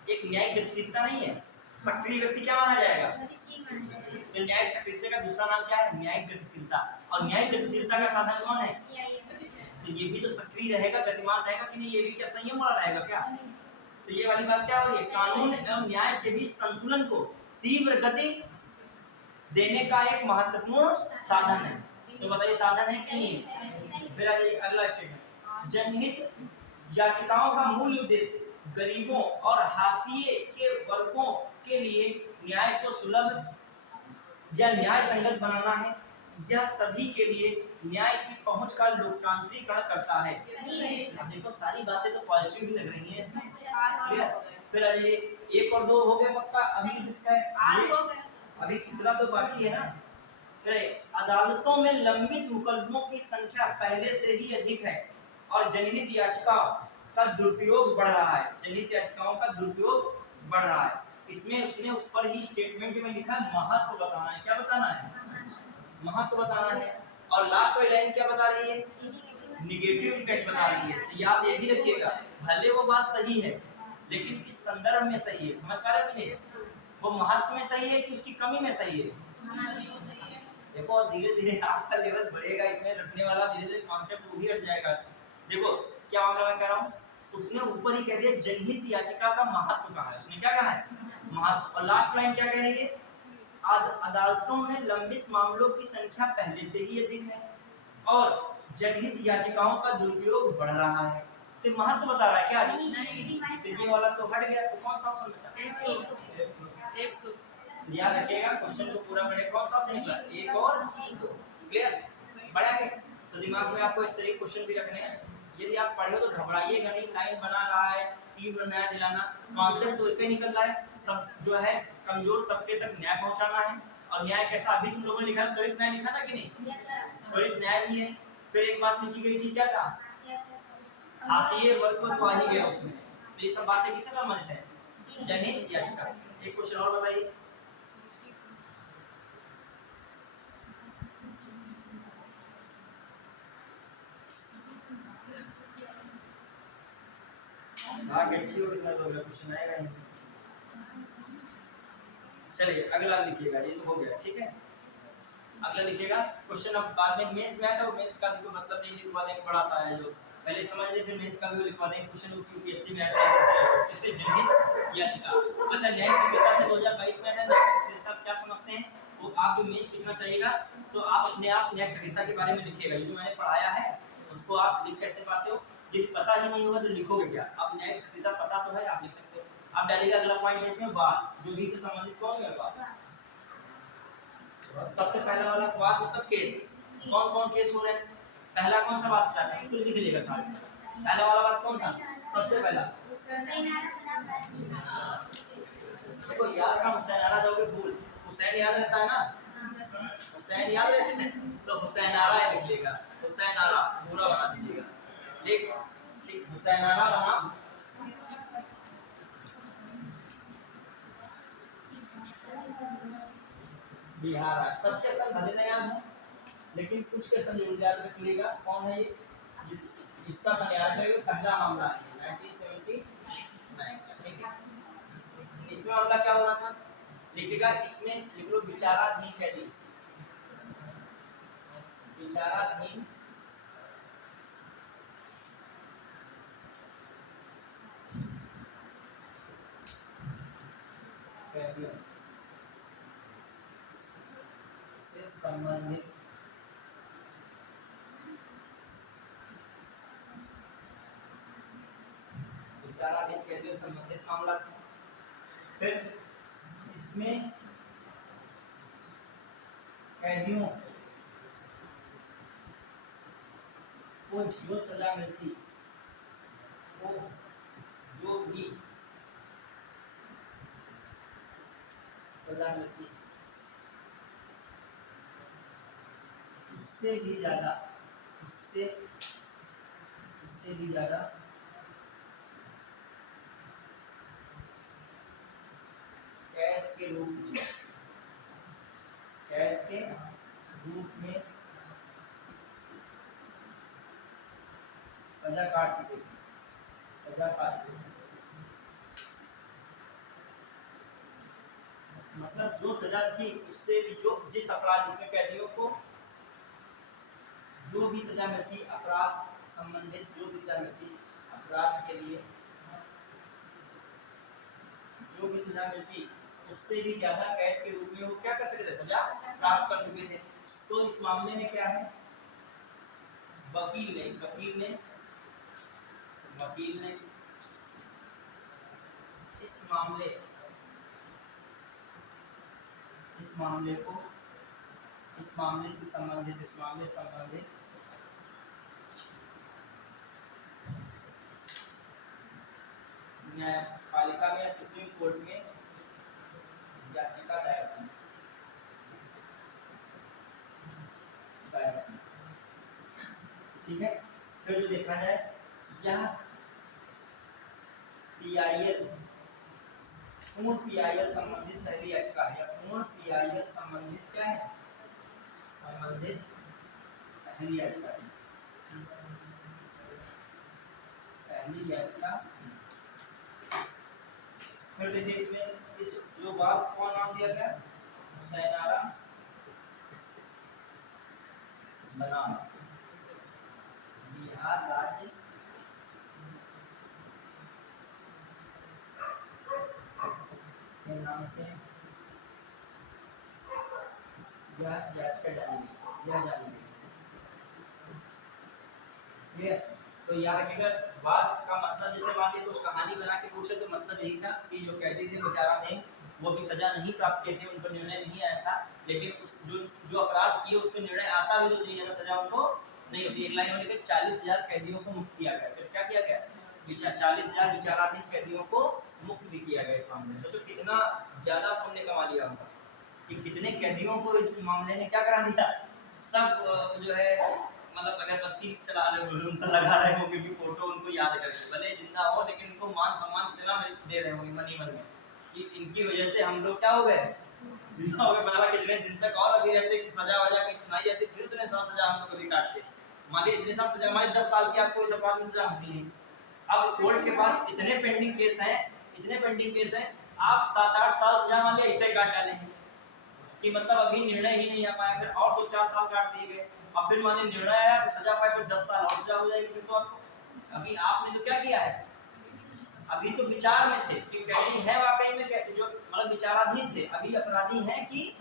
एक न्यायिक गतिशीलता नहीं है, सक्रिय व्यक्ति क्या माना जाएगा? तो न्यायिक सक्रियता का दूसरा नाम क्या है? न्यायिक गतिशीलता। और न्यायिक गतिशीलता का साधन कौन है? तो ये भी तो सक्रिय रहेगा, गतिमान रहेगा कि नहीं? ये भी क्या संयम वाला रहेगा क्या? तो ये वाली बात क्या हो रही है? कानून एवं न्याय के बीच संतुलन को तीव्र गति देने का एक महत्वपूर्ण साधन है। तो बताइए साधन है कि नहीं? फिर आइए अगला स्टेटमेंट, जनहित याचिकाओं का मूल उद्देश्य गरीबों और हाशिए के वर्गों के लिए न्याय को सुलभ या न्याय संगत बनाना है। यह सभी के लिए न्याय की पहुंच का लोकतांत्रिकरण करता है। अब देखो सारी बातें तो पॉजिटिव ही लग रही हैं इसमें, क्लियर। फिर आइए 1 और 2 हो गए पक्का, अभी किसका है? अभी तीसरा तो बाकी है ना। फिर अदालतों में लंबित मुकदमों की संख्या पहले से ही अधिक है और जनहित याचिका का दुरुपयोग बढ़ रहा है। जनहित याचिकाओं का दुरुपयोग बढ़ रहा है। इसमें उसने ऊपर ही स्टेटमेंट में लिखा है महत्व बताना है। क्या बताना है? महत्व बताना है। और लास्ट वाली लाइन क्या बता रही है? निगेटिव इम्पैक्ट बता रही है। याद ये भी रखिएगा, भले वो बात सही है लेकिन किस संदर्भ में सही है, समझ पा रहे हो कि नहीं? वो महत्व में सही है कि उसकी कमी में सही है? देखो धीरे धीरे आपका लेवल बढ़ेगा, इसमें रखने वाला धीरे धीरे कॉन्सेप्ट वो भी हट जाएगा। देखो क्या मामला मैं कह रहा हूँ, उसने ऊपर ही कह दिया जनहित याचिका का महत्व कहा है। उसने क्या कहा है? महत्व। और लास्ट लाइन क्या कह रही है? अदालतों में लंबित मामलों की संख्या पहले से ही अधिक है और जनहित याचिकाओं का दुरुपयोग बढ़ रहा है। तो महत्व बता रहा है क्या? तो ये वाला तो हट गया। तो कौन सा ऑप्शन बचा? याद रखिएगा, क्वेश्चन को पूरा पढ़े। कौन सा ऑप्शन निकला? 1 और 2। क्लियर? बढ़ा के तो दिमाग में आपको इस तरह के क्वेश्चन भी रखने हैं। यदि आप पढ़े हो तो घबराइएगा नहीं। लाइन बना रहा है, तीव्र न्याय दिलाना, कॉन्सेप्ट तो एक ही निकल रहा है। सब जो है कमजोर तबके तक न्याय पहुंचाना है। और न्याय कैसा? अभी तुम लोगों ने लिखा, त्वरित न्याय लिखा था कि नहीं? त्वरित न्याय भी है। फिर एक बात लिखी गई थी, क्या था? हाशिए वर्ग को पा ही गया उसमें। तो ये सब बातें किससे संबंधित है? जनहित याचिका। एक क्वेश्चन और बताइए। आगे अच्छी होगी तो अगला क्वेश्चन आएगा ही। चलिए अगला लिखिएगा, ये तो हो गया, ठीक है। अगला लिखिएगा क्वेश्चन। अब बाद में मेंस में आया था, मेंस का भी कोई मतलब नहीं, लिखवा देंगे, बड़ा सा है जो पहले समझ ले, फिर मेंस का भी लिखवा देंगे। क्वेश्चन यूपीएससी में आता है जिससे जनहित याचिका। अच्छा, न्यायिक सक्रियता से 2022 में है। न्यायिक सक्रियता क्या समझते हैं वो आप जो मेंस लिखना चाहिएगा तो आप अपने आप न्यायिक सक्रियता के बारे में लिखिएगा। जो मैंने पढ़ाया है उसको आप लिख कैसे पाते हो? लिख पता ही नहीं होगा तो लिखोगे क्या? आप न्यायिक सक्रियता पता तो है, आप लिख सकते हो। आप डालिएगा अगला पॉइंट है इसमें वाद, जो भी से संबंधित कौन है वाद? सबसे पहला वाला वाद मतलब केस। कौन कौन केस हो रहे हैं? पहला कौन सा बात बताता है उसको लिख लीजिएगा साथ में। पहला वाला बात कौन था? सबसे पहला देखो यार का हुसैनारा जाओगे भूल, हुसैन याद रहता है ना? हुसैन याद रहते हैं तो हुसैनारा लिख लेगा। हुसैनारा पूरा बना दीजिएगा। ठीक ठीक, हुसैनारा बना। बिहार सबके सन भले ना याद हो लेकिन कुछ के सन जरूर याद रख लीजिएगा। कौन है ये? इसका समय याद रखिएगा, पहला मामला है 1979 का, ठीक है। इसमें मामला क्या हो रहा था, लिखिएगा इसमें लिख लो विचाराधीन कैदी, विचाराधीन कैदियों से संबंधित विचाराधीन कैदियों से संबंधित मामला था। फिर इसमें कैदियों को जो सजा मिलती, को जो भी सजा मिलती उससे भी ज्यादा, उससे भी ज्यादा कैद के रूप में, कैद के रूप में सजा काट चुके थे, सजा काट चुके थे। मतलब जो सजा थी उससे भी, जो जिस अपराध, जिसमें कैदियों को जो भी सजा मिलती, अपराध संबंधित जो भी सजा मिलती, अपराध के लिए जो भी सजा मिलती उससे भी ज्यादा कैद के रूप में वो क्या कर सकते थे, सजा प्राप्त कर चुके थे। तो इस मामले में क्या है, वकील ने इस मामले को, इस मामले से संबंधित न्यायपालिका में या सुप्रीम कोर्ट में याचिका दायर की। ठीक है। फिर जो देखा जाए, यह PIL पूर्ण PIL संबंधित पहली याचिका है, पूर्ण PIL संबंधित क्या है, संबंधित पहली याचिका, पहली याचिका। फिर देखिए इसमें इस जो बात कौन नाम दिया गया, हुसैन आरा बनाम बिहार राज्य के नाम से यह याचिका डाली गई। ठीक है। तो याद रखिएगा, बात का मतलब जैसे मान लीजिए कुछ कहानी बना के पूछे तो मतलब यही था कि जो कैदी थे विचाराधीन, वो भी सजा नहीं प्राप्त किए थे, उन पर निर्णय नहीं आया था, लेकिन जो अपराध किए उस पर निर्णय आता भी तो इतनी ज्यादा सजा उनको नहीं होती। एक लाइन होने के 40,000 कैदियों को मुक्त किया गया। फिर क्या किया गया, 40,000 विचाराधीन कैदियों को मुक्त भी किया गया। इस मामले में सोचो कितना ज्यादा पुण्य कमा लिया होगा कि कितने कैदियों को इस मामले ने क्या करा दिया, सब जो है मतलब अगरबत्ती चला रहे होंगे, उनको लगा रहे होंगे भी फोटो, उनको याद करके, भले जिंदा हो लेकिन उनको मान सम्मान कितना दे रहे होंगे मन ही मन में कि इनकी वजह से हम लोग क्या हो गए, जिंदा हो गए। मतलब कितने दिन तक और अभी रहते, सजा वजह की सुनाई जाती, फिर इतने साल सजा हम लोग अभी काटते। मान लीजिए इतने साल सजा, हमारे 10 साल की आपको इस अपराध में सजा होती है। अब कोर्ट के पास इतने पेंडिंग केस हैं, आप 7-8 साल सजा मान लीजिए ऐसे काट डाले हैं कि मतलब अभी निर्णय ही नहीं आ पाया, फिर और 2-4 साल काट दिए गए, और फिर माने निर्णय आया तो सजा पाए, फिर 10 साल और सजा हो जाएगी। फिर तो आपको अभी आपने तो क्या किया है, अभी तो विचार में थे कि कैदी है वाकई में, कैदी जो मतलब विचाराधीन थे, अभी अपराधी हैं कि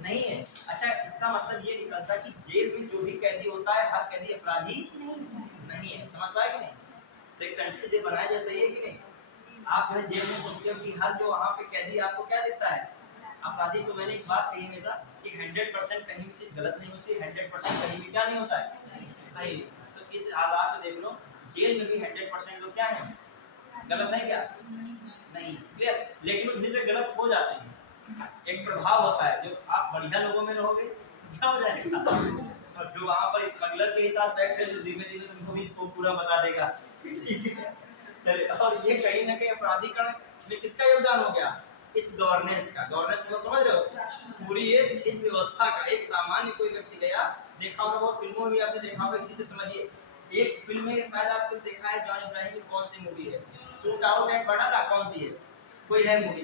नहीं है। अच्छा, इसका मतलब ये निकलता है कि जेल में जो भी कैदी होता है, हर कैदी अपराधी नहीं है। समझ पाए कि नहीं? तो एक सेंटेंस ये बनाया जैसे ही है कि नहीं, आप जो है जेल में सोचते हो कि हर जो वहाँ पे कैदी आपको क्या दिखता है, अपराधी। तो मैंने एक बात कही हमेशा कि 100% कहीं भी चीज गलत नहीं होती, 100% कहीं भी क्या नहीं होता है, सही। तो इस आधार पे देख लो, जेल में भी 100% लोग क्या है, गलत है क्या, नहीं, क्लियर। लेकिन वो धीरे धीरे गलत हो जाते हैं, एक प्रभाव होता है। जब आप बढ़िया लोगों में रहोगे क्या हो जाएगा, और जो वहाँ पर स्मगलर के साथ बैठे तो धीमे धीमे तुमको भी इसको पूरा बता देगा, ठीक है। और ये कहीं ना कहीं अपराधीकरण में किसका योगदान हो गया, इस गवर्नेंस का। गवर्नेंस को समझ रहे हो, पूरी इस व्यवस्था का। एक सामान्य कोई व्यक्ति गया, देखा होगा बहुत फिल्मों में भी आपने देखा होगा, इसी से समझिए एक फिल्म में शायद आपको देखा है जॉन इब्राहिम की, कौन सी मूवी है, शूट आउट एट बटाला, कौन सी है, कोई है मूवी,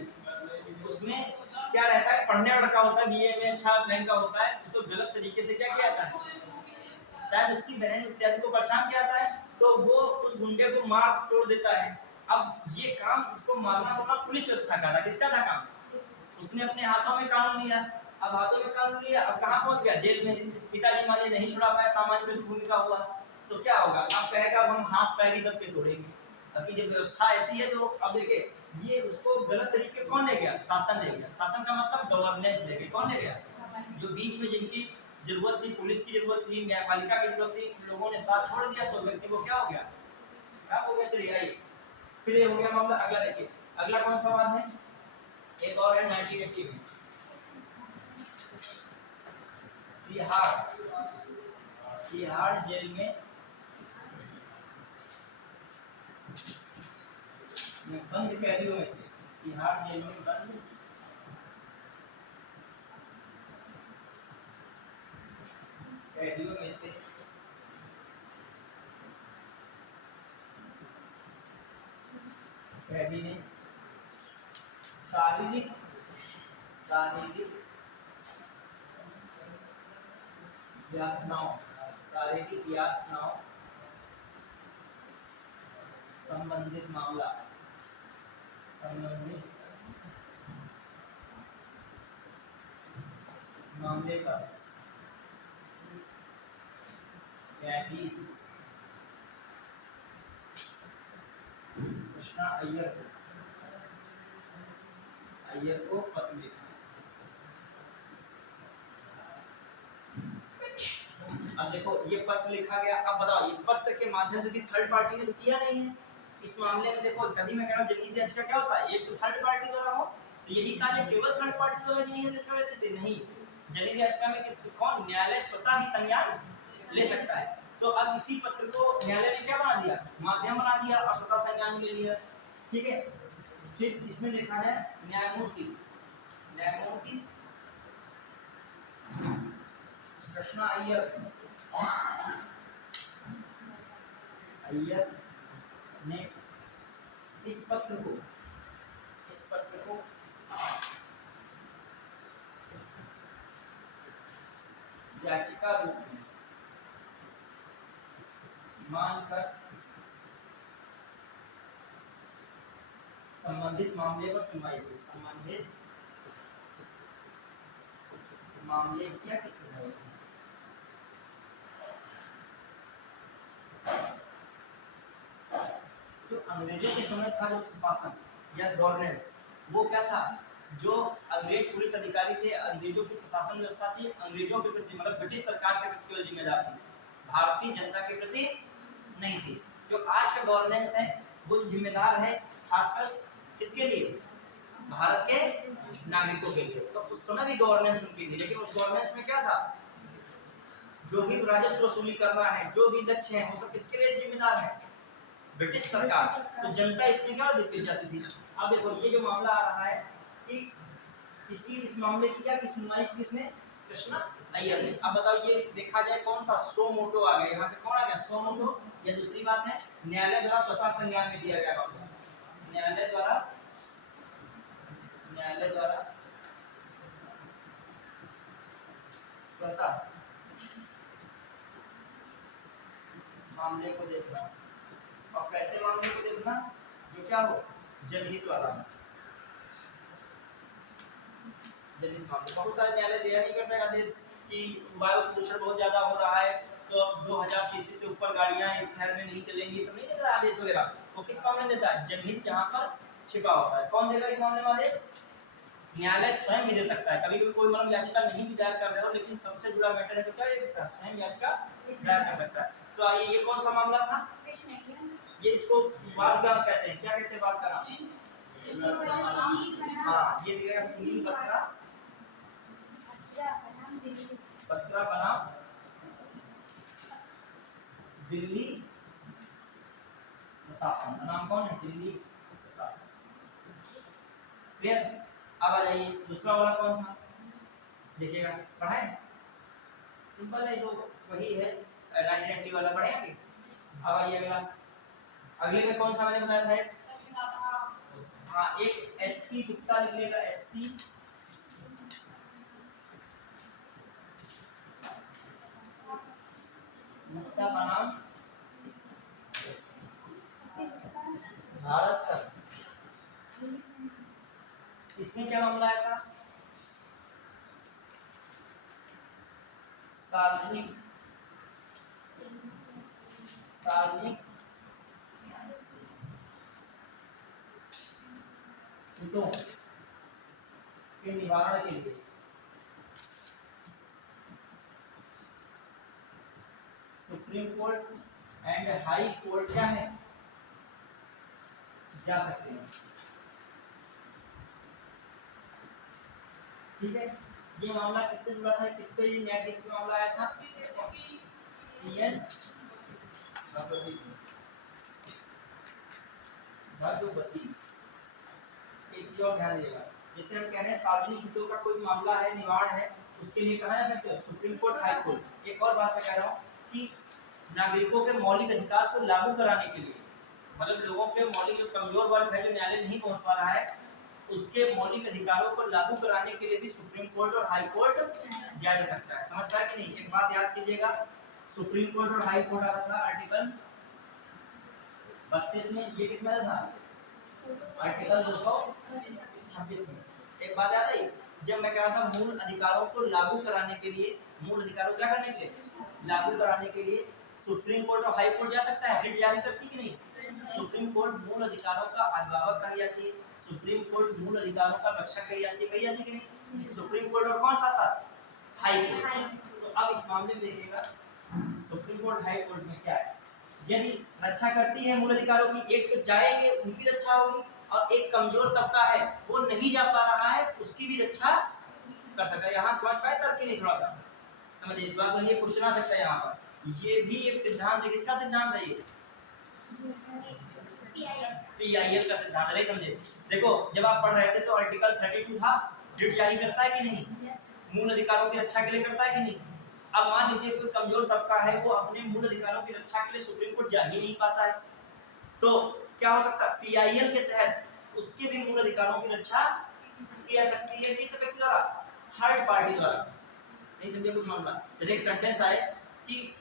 उसमें क्या रहता है, पढ़ने वाला लड़का होता है, बीए में अच्छा रैंक का होता है, उसको गलत तरीके से क्या किया जाता है, शायद उसकी बहन इत्यादि को परेशान किया जाता है, तो वो उस गुंडे को मार तोड़ देता है। अब ये काम उसको मारना तोड़ना पुलिस व्यवस्था का था, किसका था काम, उसने अपने हाथों में कानून लिया। अब हाथों में कानून लिया, अब कहाँ पहुंच गया, जेल में। पिताजी मान लीजिए नहीं छुड़ा पाए, सामान्य पृष्ठभूमि का हुआ, तो क्या होगा, अब कहेगा हम हाथ पैर ही सबके तोड़ेंगे। बाकी जब व्यवस्था ऐसी है तो अब देखिए, ये उसको गलत तरीके कौन ले गया, शासन ले गया। शासन का मतलब गवर्नेंस ले गया, कौन ले गया, जो बीच में जिनकी जरूरत थी, पुलिस की जरूरत थी, न्यायपालिका की जरूरत थी, उन लोगों ने साथ छोड़ दिया, तो व्यक्ति को क्या हो गया, क्या हो गया। चलिए आइए, फिर ये हो गया मामला। अगला देखिए, अगला कौन सा बात है, एक और है 1980 में तिहाड़ जेल में बंद कैदियों में से, तिहाड़ जेल में बंद कैदियों में से कैदी ने शारीरिक यातनाओं संबंधित मामले पर न्यायाधीश कृष्णा अय्यर को पत्र लिखा। अब देखो ये पत्र लिखा गया, अब बताओ ये पत्र के माध्यम से थर्ड पार्टी ने तो किया नहीं है इस मामले में। देखो तभी मैं कह रहा हूँ जनहित याचिका क्या होता है, एक तो थर्ड पार्टी द्वारा हो, तो यही कहा केवल थर्ड पार्टी द्वारा जनहित याचिका नहीं, जनहित याचिका में कौन, न्यायालय स्वतः भी संज्ञान ले सकता है। तो अब इसी पत्र को न्यायालय ने क्या बना दिया, माध्यम बना दिया और स्वतः संज्ञान ले लिया, ठीक है। फिर इसमें देखा है न्यायमूर्ति कृष्णा अय्यर ने इस पत्र को याचिका रूप में मानकर संबंधित मामले पर सुनवाई हुई। संबंधित मामले क्या की सुनवाई हुई। जो अंग्रेजों के समय था जो सुशासन या गवर्नेंस, वो क्या था, जो अंग्रेज पुलिस अधिकारी थे, अंग्रेजों की प्रशासन व्यवस्था थी, अंग्रेजों के प्रति मतलब ब्रिटिश सरकार के प्रति केवल जिम्मेदार थी, भारतीय जनता के प्रति नहीं थी। जो आज का गवर्नेंस है वो जिम्मेदार है खासकर किसके लिए, भारत के नागरिकों के लिए। तो उस समय भी गवर्नेंस उनकी थी, लेकिन उस गवर्नेंस में क्या था, जो भी राजस्व वसूली करना है, जो भी लक्ष्य है, वो सब किसके लिए जिम्मेदार है, ब्रिटिश सरकार। तो जनता इसमें क्या दिक्कत जाती थी। अब देखो ये जो मामला आ रहा है कि इस मामले की क्या की सुनवाई किसने, कृष्णा अय्यर ने। अब बताओ ये देखा जाए कौन सा सो मोटो आ गया, यहाँ पे कौन आ गया, सो मोटो। या दूसरी बात है न्यायालय द्वारा स्वतः संज्ञान में दिया गया मामला, न्यायालय द्वारा स्वतः मामले को देखना। और कैसे मामले को देखना, जो क्या हो, जनहित वाला जनहित मामले। बहुत सारे न्यायालय दिया नहीं करता आदेश कि वायु प्रदूषण बहुत ज्यादा हो रहा है तो अब 2000 सीसी से ऊपर गाड़ियां इस शहर में नहीं चलेंगी, सब नहीं देता आदेश वगैरह। वो किस मामले में देता है, जनहित जहां पर छिपा होता है। कौन देगा इस मामले में आदेश, न्यायालय स्वयं भी दे सकता है। कभी भी कोई मतलब याचिका नहीं भी दायर कर रहे हो लेकिन सबसे जुड़ा मैटर है तो क्या दे सकता है, स्वयं याचिका दायर कर सकता है। तो आइए ये कौन सा मामला था, ये इसको वाद का कहते हैं, क्या कहते हैं वाद का, हाँ ये दिया सुनील बत्रा बनाम दिल्ली प्रशासन। नाम कौन है, दिल्ली प्रशासन। क्लियर। अब आ जाइए दूसरा वाला कौन था, देखिएगा, पढ़ाए सिंपल है, तो वही है 1980 वाला, पढ़े अभी अब आइए अगला, अगले में कौन सा मैंने बताया था एक? हाँ, एक एसपी गुप्ता लिख लेगा, एसपी गुप्ता का नाम भारत संघ। इसमें क्या मामला आया था? सार्वजनिक हितों के निवारण के लिए supreme court and high court क्या है, जा सकते हैं। ठीक है, ये मामला किससे जुड़ा था, किस पे ये न्यायाधीश का मामला आया था? पीएन भगवती। एक चीज और ध्यान दीजिएगा, जैसे हम कह रहे हैं सार्वजनिक हितों का कोई मामला है, निवारण है, उसके लिए कहा जा सकता है सुप्रीम कोर्ट, हाई कोर्ट। एक और बात मैं कह रहा हूँ कि नागरिकों के मौलिक अधिकार को लागू कराने के लिए, मतलब लोगों के मौलिक जो कमजोर वर्ग है, जो न्यायालय नहीं पहुंच पा रहा है, उसके मौलिक अधिकारों को लागू कराने के लिए भी सुप्रीम कोर्ट और हाई कोर्ट जाया जा सकता है। समझ पाए कि नहीं? एक बात याद कीजिएगा, सुप्रीम कोर्ट और हाई कोर्ट आता था आर्टिकल 32 में, ये किस में था? आर्टिकल 226 में। एक बात याद आई, जब मैं कह रहा था मूल अधिकारों को लागू कराने के लिए, मूल अधिकारों क्या करने के लिए, लागू कराने के लिए सुप्रीम कोर्ट और हाई कोर्ट जा सकता है, रिट जारी करती कि नहीं? सुप्रीम कोर्ट मूल अधिकारों का अभिभावक कही जाती है, सुप्रीम कोर्ट मूल अधिकारों का रक्षक कही जाती है कि नहीं? सुप्रीम कोर्ट और कौन सा साथ? High court. तो अब इस मामले में देखिएगा सुप्रीम कोर्ट हाई कोर्ट में क्या है, यदि रक्षा करती है मूल अधिकारों की, एक तो जाएंगे उनकी रक्षा होगी, और एक कमजोर तबका है वो नहीं जा पा रहा है, उसकी भी रक्षा कर सकता है। यहाँ समझ पाए तर्क नहीं? थोड़ा सा समझिए इस बात को, ये क्वेश्चन आ सकता है यहाँ पर। ये भी एक सिद्धांत है, किसका सिद्धांत है? ये पीआईएल का सिद्धांत है, नहीं समझे? देखो जब आप पढ़ रहे थे तो आर्टिकल 32 था, रिट जारी करता है कि नहीं? मूल अधिकारों की रक्षा के लिए करता है कि नहीं? अब मान लीजिए कोई कमजोर तबका है, वो अपने मूल अधिकारों की रक्षा के लिए सुप्रीम कोर्ट जा ही नहीं पाता है, तो क्या हो सकता है? पीआईएल के तहत उसके भी मूल अधिकारों की रक्षा की जा सकती है, किस व्यक्ति द्वारा? थर्ड पार्टी द्वारा। नहीं समझे कुछ मामला? जैसे एक सेंटेंस आए कि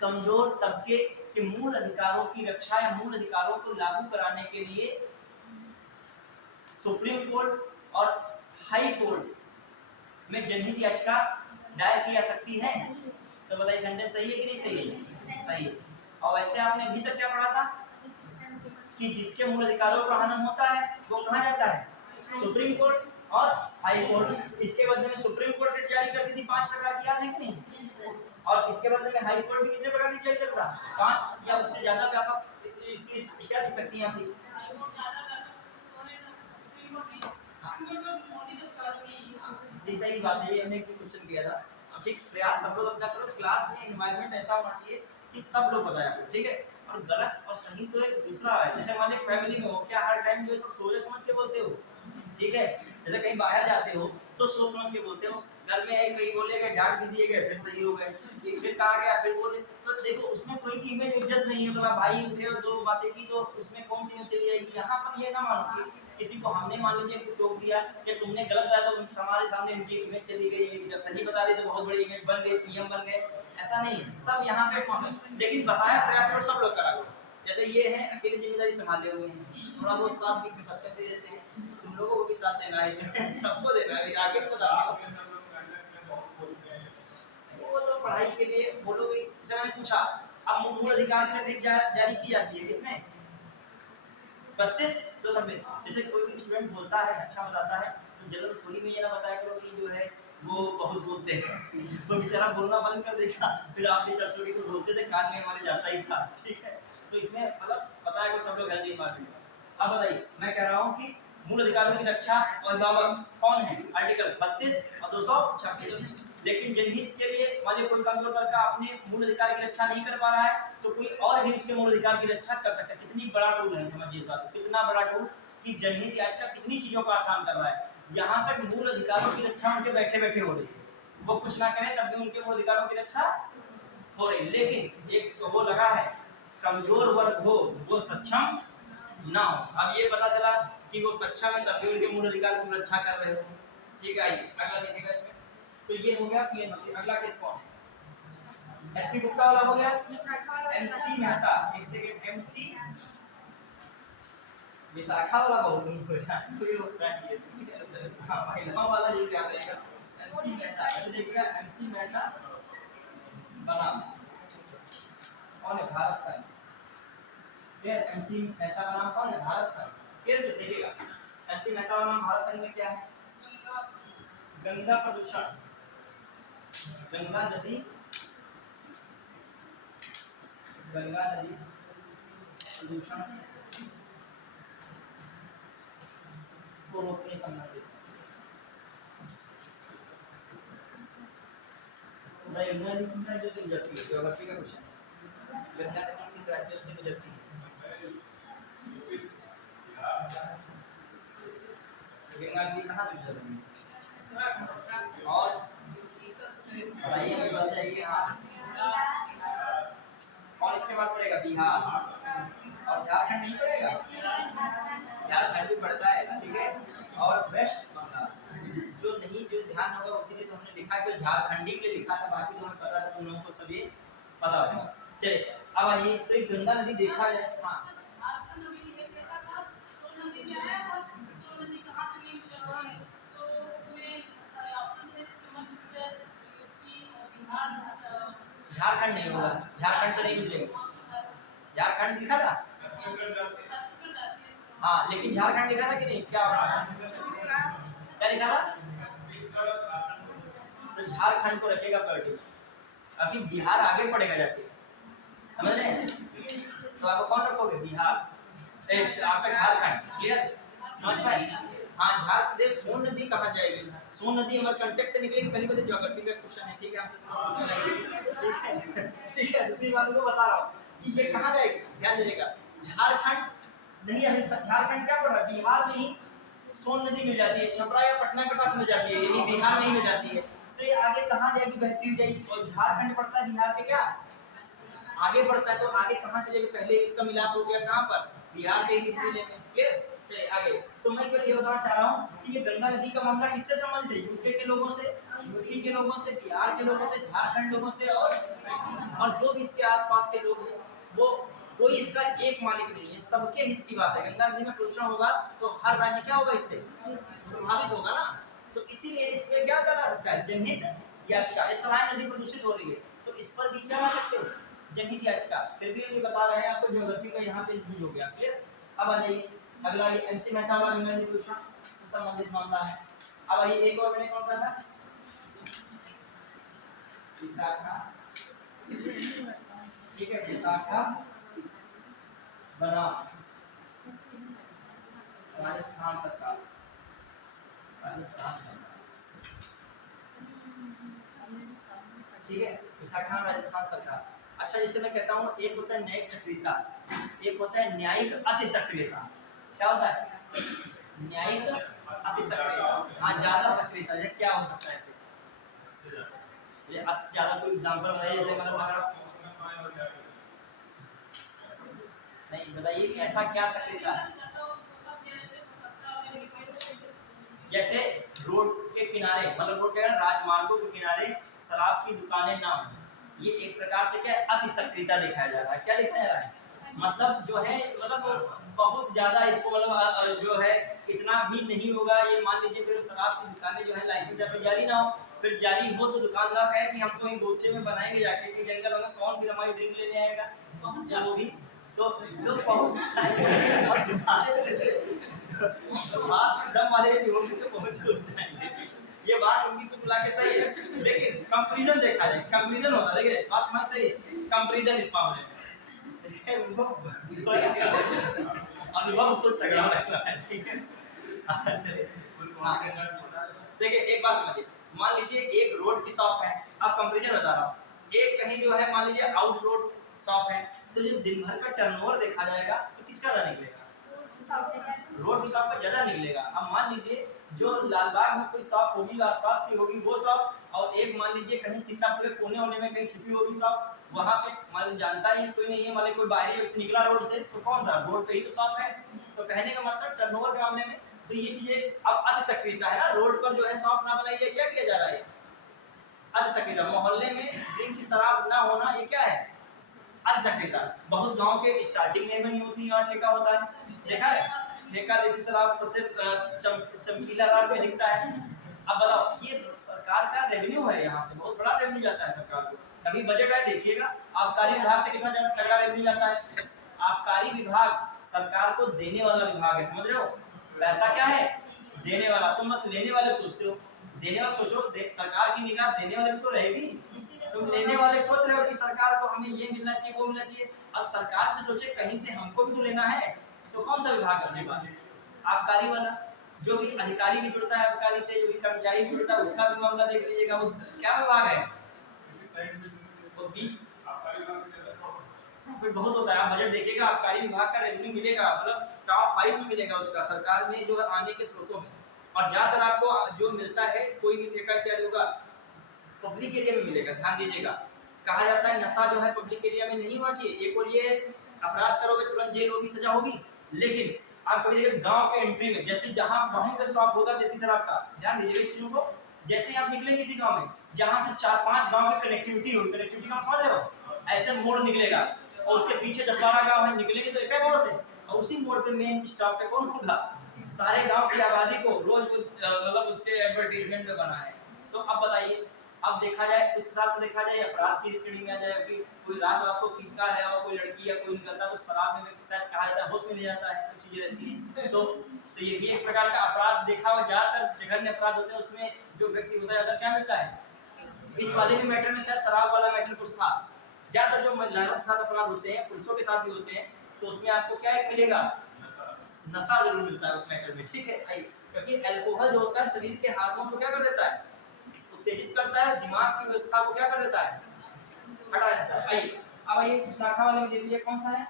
कमजोर तबके के मूल अधिकारों की रक्षा या मूल अधिकारों को लागू कराने के लिए सुप्रीम कोर्ट और हाई कोर्ट में जनहित याचिका दायर की जा सकती है। तो बताइए सेंटेंस सही है कि नहीं सही है? सही है। और वैसे आपने अभी तक क्या पढ़ा था कि जिसके मूल अधिकारों का हनन होता है वो कहाँ जाता है? सुप्रीम कोर्ट और हाई कोर्ट। इसके बदले में सुप्रीम कोर्ट रिट जारी करती थी 5 प्रकार की, याद है कि नहीं? और इसके बदले में हाई कोर्ट भी कितने प्रकार की रिट जारी करता? 5 या उससे ज्यादा व्यापक इसकी क्या दे सकती हैं आप? जी सही बात है, ये हमने एक क्वेश्चन किया था। अब ठीक प्रयास सब लोग अपना करो, क्लास में एनवायरनमेंट ऐसा होना चाहिए कि सब लोग बताया करो, ठीक है? और गलत और सही तो एक दूसरा है। जैसे मान लीजिए फैमिली में हो, क्या हर टाइम जो सब सोच समझ के बोलते हो? ठीक है, जैसे कहीं बाहर जाते हो तो सोच समझ के बोलते हो, घर में आई कहीं बोले गए, डांट भी दिए गए, फिर सही हो गए, फिर कहा गया फिर बोले, तो देखो उसमें कोई की इमेज इज्जत नहीं है। तो भाई उठे और दो बातें की तो उसमें कौन सी इमेज चली जाएगी? यहाँ पर ये ना मानो कि किसी को हमने मान लीजिए टोक दिया कि तुमने गलत बताया तो हमारे सामने इनकी इमेज चली गई, सही बता दी तो बहुत बड़ी इमेज बन गई, पीएम बन गए। ऐसा नहीं है, सब यहाँ पे लेकिन बताया प्रयास करो, सब लोग करा करो। जैसे ये है अकेले जिम्मेदारी संभाले हुए हैं, थोड़ा बहुत साथ बीच में सबके दे देते हैं, तुम लोगों को भी साथ देना है इसमें सबको देना है, आगे बता वो तो पढ़ाई के लिए बोलोगे। जैसे मैंने पूछा, अब मूल अधिकार की रिट जारी की जाती है किसमें? 32 तो समझे। जैसे कोई भी स्टूडेंट बोलता है, अच्छा बताता है, तो जनरल थ्योरी में ये ना बताया करो कि जो है वो बहुत बोलते हैं तो बेचारा बोलना बंद कर देगा, फिर आप भी चरचोड़ी को बोलते थे, कान में हमारे जाता ही था, ठीक है? तो इसमें मतलब पता है कि सब लोग हेल्दी मार्केट। अब बताइए, मैं कह रहा हूँ कि मूल अधिकारों की रक्षा और अभिभावक कौन है? आर्टिकल 32 और 226। लेकिन जनहित के लिए माने कोई कमजोर वर्ग का अपने मूल अधिकार की रक्षा नहीं कर पा रहा है, तो कोई और भी उसके मूल अधिकार की रक्षा कर सकता है। कितनी बड़ा टूल है, समझिए इस बात को, कितना बड़ा टूल कि जनहित याचिका कितनी चीजों को आसान कर रहा है। यहाँ तक मूल अधिकारों की रक्षा उनके बैठे बैठे हो रही है, वो कुछ ना करें तब भी उनके मूल अधिकारों की रक्षा हो रही है। लेकिन एक तो वो लगा है कमजोर वर्ग हो वो सक्षम ना हो। अब ये पता चला कि वो सक्षम है तब भी उनके मूल अधिकार की रक्षा कर रहे हो। ठीक है, आइए अगला देखिएगा इसमें। तो ये हो गया पीएन मंत्री। अगला केस कौन है? एसपी गुप्ता वाला हो गया। एमसी मेहता, एक सेकंड, एमसी विशाखा वाला बहुत हो गया, कोई होता नहीं है। हां महिला वाला ये क्या रहेगा? एमसी मेहता। अच्छा देखिएगा, एमसी मेहता बना कौन है? भारत संघ। फिर एमसी मेहता का नाम कौन है? भारत संघ। फिर देखिएगा एमसी मेहता का नाम भारत संघ में क्या है? गंगा प्रदूषण, गंगा नदी, गंगा नदी प्रदूषण को रोकने संबंधित यमुना नदी किन राज्यों से गुजरती है? ज्योग्राफी का क्वेश्चन। गंगा नदी किन राज्यों से गुजरती है? गंगा नदी कहाँ से गुजरती है? और बताइए, अभी बात जाएगी। हाँ, और इसके बाद पड़ेगा बिहार और झारखंड नहीं पड़ेगा? झारखंड भी पड़ता है, ठीक है। और वेस्ट बंगाल जो नहीं, जो ध्यान होगा उसीलिए तो हमने लिखा कि झारखंडी के लिए लिखा था, बाकी तो हमें पता था, तुम लोगों को सब ये पता होगा। चलिए अब आइए, तो एक गंगा नदी देखा जाए। हाँ झारखंड नहीं होगा, झारखंड से नहीं गुजरेगी। झारखंड लिखा था, हाँ, लेकिन झारखंड लिखा था कि नहीं? क्या क्या लिखा था? तो झारखंड को रखेगा प्रायोरिटी, अभी बिहार आगे पड़ेगा जाके, समझ रहे हैं? तो आप कौन रखोगे? बिहार, आपका झारखंड। क्लियर, समझ पाए? हाँ, झारखंड। सोन नदी कहाँ जाएगी? सोन नदी हमारे कंटेक्ट से निकलेगी, पहली बात ज्योग्राफी का क्वेश्चन है, ठीक है, हमसे ठीक है, दूसरी बात को बता रहा हूँ कि ये कहाँ जाएगी, ध्यान दीजिएगा। झारखंड नहीं है, झारखंड क्या पड़ रहा है? बिहार में ही सोन नदी मिल जाती है, छपरा या पटना के पास मिल जाती है, यही बिहार में ही मिल जाती है। तो ये आगे कहाँ जाएगी? बहती हुई जाएगी। और झारखंड पड़ता है बिहार के क्या आगे पड़ता है, तो आगे कहाँ से जाएगी? पहले इसका मिलाप हो गया कहाँ पर? बिहार के किस जिले में? क्लियर, चलिए आगे। तो मैं केवल ये बताना चाह रहा हूँ कि ये गंगा नदी का मामला किससे संबंधित है? यूपी के लोगों से, यूपी के लोगों से, बिहार के लोगों से, झारखंड लोगों से, और जो भी इसके आसपास के लोग हैं, वो कोई इसका एक मालिक नहीं है, सबके हित की बात है। गंगा नदी में प्रदूषण होगा तो हर राज्य क्या होगा? इससे प्रभावित होगा ना। तो इसीलिए इसमें क्या करना सकता है? जनहित याचिका। इस समय नदी प्रदूषित हो रही है तो इस पर भी क्या कर सकते हो? जनहित याचिका। फिर भी अभी बता रहे हैं आपको, ज्योग्राफी का यहाँ पे यूज हो गया। क्लियर, अब आ जाइए अगला, ये एमसी मेहता वाला गंगा नदी प्रदूषण से संबंधित मामला है। अब आइए, एक और मैंने कौन कहा था? विशाखा, ठीक है, विशाखा बनाम राजस्थान सरकार, राजस्थान सरकार, ठीक है, विशाखा राजस्थान सरकार। अच्छा, जैसे मैं कहता हूँ, एक होता है न्यायिक सक्रियता, एक होता है न्यायिक अति सक्रियता। क्या होता है? न्यायिक अति सक्रियता, हाँ, ज्यादा सक्रियता। ये क्या हो सकता है ऐसे? ये ज्यादा कोई एग्जांपल बताइए, जैसे मतलब अगर नहीं बताइए कि ऐसा क्या सक्रियता है? जैसे रोड के किनारे, मतलब रोड के राजमार्गों के किनारे शराब की दुकानें ना हो, ये एक प्रकार से क्या अति सक्रियता दिखाया जा रहा है। क्या दिखाया जा रहा है? मतलब जो है, मतलब बहुत ज्यादा इसको, मतलब जो है इतना भी नहीं होगा। ये मान लीजिए फिर शराब की दुकानें जो है लाइसेंस पर जारी ना हो, फिर जारी हो तो दुकानदार कहे कि हम तो एक गोचे में बनाएंगे जाके कि जंगल में कौन फिर हमारी ड्रिंक लेने आएगा, तो वो भी तो पहुंच बात दम वाले लोगों पे पहुंच जाएंगे। ये बात उनकी तो बुला के सही है, लेकिन कंपैरिजन देखा जाए, कंपैरिजन होता है, देखिए बात मैं सही है, कंपैरिजन इस मामले में अनुभव खुद तगड़ा लगता है, ठीक है। देखिए एक बात समझिए, मान लीजिए एक रोड की शॉप है, अब कंपैरिजन बता रहा हूँ, एक कहीं जो है मान लीजिए आउट रोड शॉप है, तो जो दिन भर का टर्नओवर देखा जाएगा तो किसका ज्यादा निकलेगा? रोड की शॉप का ज्यादा निकलेगा। अब मान लीजिए जो लालबाग में कोई शॉप होगी जो आसपास की होगी वो शॉप, और एक मान लीजिए कहीं सीतापुर के कोने होने में कहीं छिपी होगी शॉप, वहाँ पे मान जानता ही कोई नहीं है, मान कोई बाहरी व्यक्ति निकला रोड से तो कौन सा रोड पे ही तो शॉप है। तो कहने का मतलब टर्नओवर के मामले में तो ये चीजें अब अति सक्रियता है ना, रोड पर जो है शॉप ना बनाइए, क्या किया जा रहा है अति सक्रियता। मोहल्ले में ड्रिंक की शराब ना होना ये क्या है अति सक्रियता। बहुत गांव के स्टार्टिंग में नहीं होती, यहाँ ठेका होता है, देखा है ठेका देसी शराब सबसे चमकीला रंग में दिखता है। अब बताओ ये सरकार का रेवेन्यू है, यहाँ से बहुत बड़ा रेवेन्यू जाता है सरकार को। कभी बजट आए देखिएगा आबकारी विभाग से कितना तगड़ा रेवेन्यू जाता है। आबकारी विभाग सरकार को देने वाला विभाग है, समझ रहे हो, पैसा क्या है देने वाला। तुम बस लेने वाले सोचते हो, देने वाले सोचो, सरकार की निगाह देने वाले भी तो रहेगी। तुम लेने वाले सोच रहे हो कि सरकार को हमें ये मिलना चाहिए वो मिलना चाहिए, अब सरकार भी सोचे कहीं से हमको भी तो लेना है, तो कौन सा विभाग अपने पास आबकारी वाला। जो भी अधिकारी भी जुड़ता है आबकारी से, जो भी कर्मचारी भी जुड़ता है उसका भी मामला देख लीजिएगा, वो क्या विभाग है वो भी फिर बहुत होता है। आप बजट देखिएगा आबकारी विभाग का रेवेन्यू मिलेगा मतलब टॉप 5 में मिलेगा उसका सरकार में जो आने के स्रोतों में। और ज्यादातर आपको जो मिलता है कोई भी ठेका इत्यादि होगा पब्लिक एरिया में मिलेगा। ध्यान दीजिएगा कहा जाता है नशा जो है पब्लिक एरिया में नहीं होना चाहिए। एक और ये अपराध करोगे तुरंत जेल होगी, सजा होगी, लेकिन आप कभी देखिए गांव के एंट्री में जैसे जहां वहीं पे शॉप होगा देसी शराब का, ध्यान दीजिएगा इस चीजों को। जैसे आप निकले किसी गांव में जहां से 4-5 गांव की कनेक्टिविटी होगी, कनेक्टिविटी का समझ रहे हो, ऐसे मोड़ निकलेगा और उसके पीछे 10-12 गांव है, निकलेंगे तो एक ही मोड़ से, और उसी मोड़ पे मेन स्टॉप पे कौन होगा, सारे गांव की आबादी को रोज मतलब उसके एडवर्टाइजमेंट में बना है। तो अब बताइए, अब देखा जाए इस हिसाब से देखा जाए अपराध की श्रेणी में आ जाए कि कोई रात रात को पीता है और कोई लड़की या कोई निकलता है तो शराब में व्यक्ति शायद कहा जाता है होश में ले जाता है, कुछ चीजें रहती है। तो ये भी एक प्रकार का अपराध देखा हुआ, ज्यादातर जघन्य अपराध होते हैं उसमें जो व्यक्ति होता है ज्यादा क्या मिलता है। इस वाले भी मैटर में शायद शराब वाला मैटर कुछ था। ज्यादातर जो महिलाओं के साथ अपराध होते हैं पुरुषों के साथ भी होते हैं, तो उसमें आपको क्या एक मिलेगा, नशा जरूर मिलता है उस मैटर में, ठीक है। क्योंकि अल्कोहल जो होता है शरीर के हार्मोन को क्या कर देता है, उत्तेजित करता है, दिमाग की व्यवस्था को क्या कर देता है, हटा देता है। आइए अब आइए विशाखा वाले में देख लीजिए कौन सा है,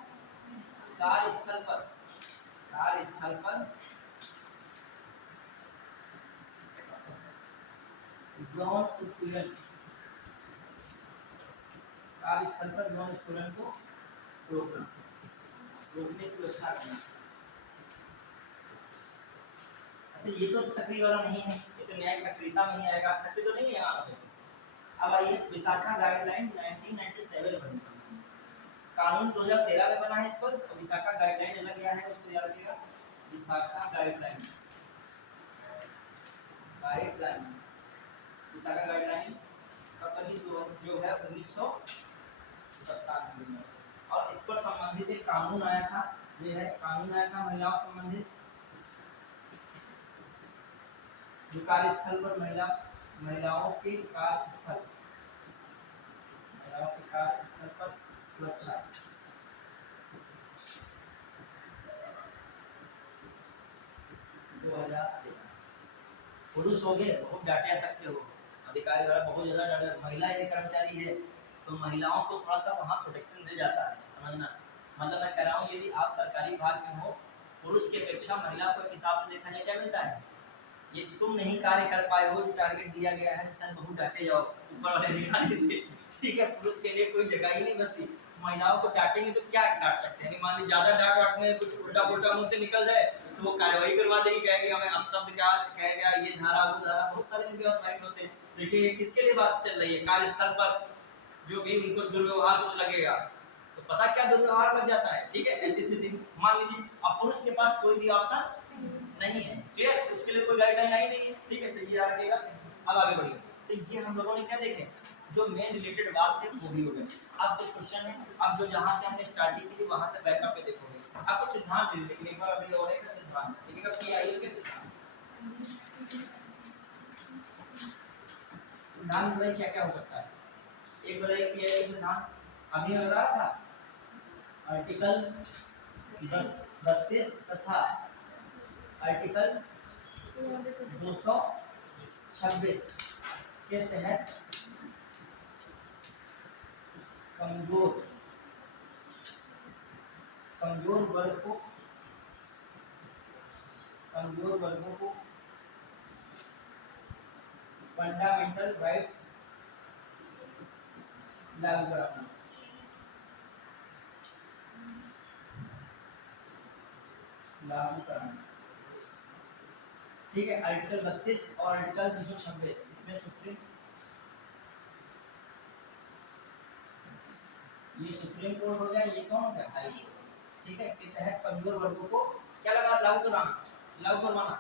कार्यस्थल पर यौन उत्पीड़न, कार्यस्थल पर यौन उत्पीड़न को रोकने की व्यवस्था करना। अच्छा ये तो सक्रिय वाला नहीं है, ये तो न्यायिक सक्रियता में ही आएगा, सक्रिय तो नहीं है यहाँ पे। अब आइए विशाखा गाइडलाइन 1997 बनी, कानून 2013 में बना है इस पर, तो विशाखा गाइडलाइन अलग गया है, उसको याद रखिएगा। विशाखा गाइडलाइन विशाखा गाइडलाइन का बनी जो है 1997 में, और इस पर संबंधित एक कानून आया था, ये है कानून आया था महिलाओं संबंधित, जो कार्यस्थल पर महिलाओं के कार्यस्थल पर सुरक्षा, पुरुष हो गए बहुत डांटे सकते हो, अधिकारी द्वारा बहुत ज्यादा डांटे, महिला यदि कर्मचारी है तो महिलाओं को थोड़ा सा वहाँ प्रोटेक्शन दे जाता है, समझना। मतलब मैं कह रहा हूँ यदि आप सरकारी विभाग में हो, पुरुष की अपेक्षा महिला को एक हिसाब से देखा जाए क्या मिलता है, ये तुम नहीं कार्य कर पाए हो जो टारगेट दिया गया है, शायद बहुत डांटे जाओ ऊपर वाले अधिकारी से, ठीक है। पुरुष के लिए कोई जगह ही नहीं बचती, महिलाओं को डांटेंगे तो क्या डांट सकते हैं, मान ली ज्यादा डांट में कुछ उल्टा पुल्टा मुंह से निकल जाए तो वो कार्रवाई करवा देगी, कहेगी हमें अब शब्द क्या कह गया, ये धारा वो धारा, बहुत सारे उनके पास राइट होते हैं। देखिए किसके लिए बात चल रही है, कार्यस्थल पर जो भी उनको दुर्व्यवहार कुछ लगेगा तो पता क्या दुर्व्यवहार लग जाता है, ठीक है। ऐसी स्थिति मान लीजिए अब पुरुष के पास कोई भी ऑप्शन नहीं है, क्लियर, उसके लिए कोई गाइडलाइन आई नहीं है, ठीक है। तो ये याद रखिएगा। अब आगे बढ़िए, तो ये हम लोगों ने क्या देखे, जो मेन रिलेटेड बात थे वो भी हो गई। अब कुछ क्वेश्चन है, अब जो जहाँ से हमने स्टार्टिंग की थी वहाँ से बैकअप पे देखोगे। अब कुछ सिद्धांत ले लेकिन एक बार अभी और एक सिद्धांत देखिएगा, पीआईएल के सिद्धांत बताइए क्या क्या हो सकता है। एक बताइए पीआईएल सिद्धांत, अभी मैं बता रहा था आर्टिकल 32 तथा आर्टिकल 226 के तहत कमजोर वर्गों को फंडामेंटल राइट लागू कराना। लागू कराना, ठीक है। आर्टिकल 32 और आर्टिकल 226 इसमें सुप्रीम, ये सुप्रीम कोर्ट हो गया, ये कौन हो गया, हाई कोर्ट, ठीक है। के तहत कमजोर वर्गों को क्या लगा लागू कराना, लागू करवाना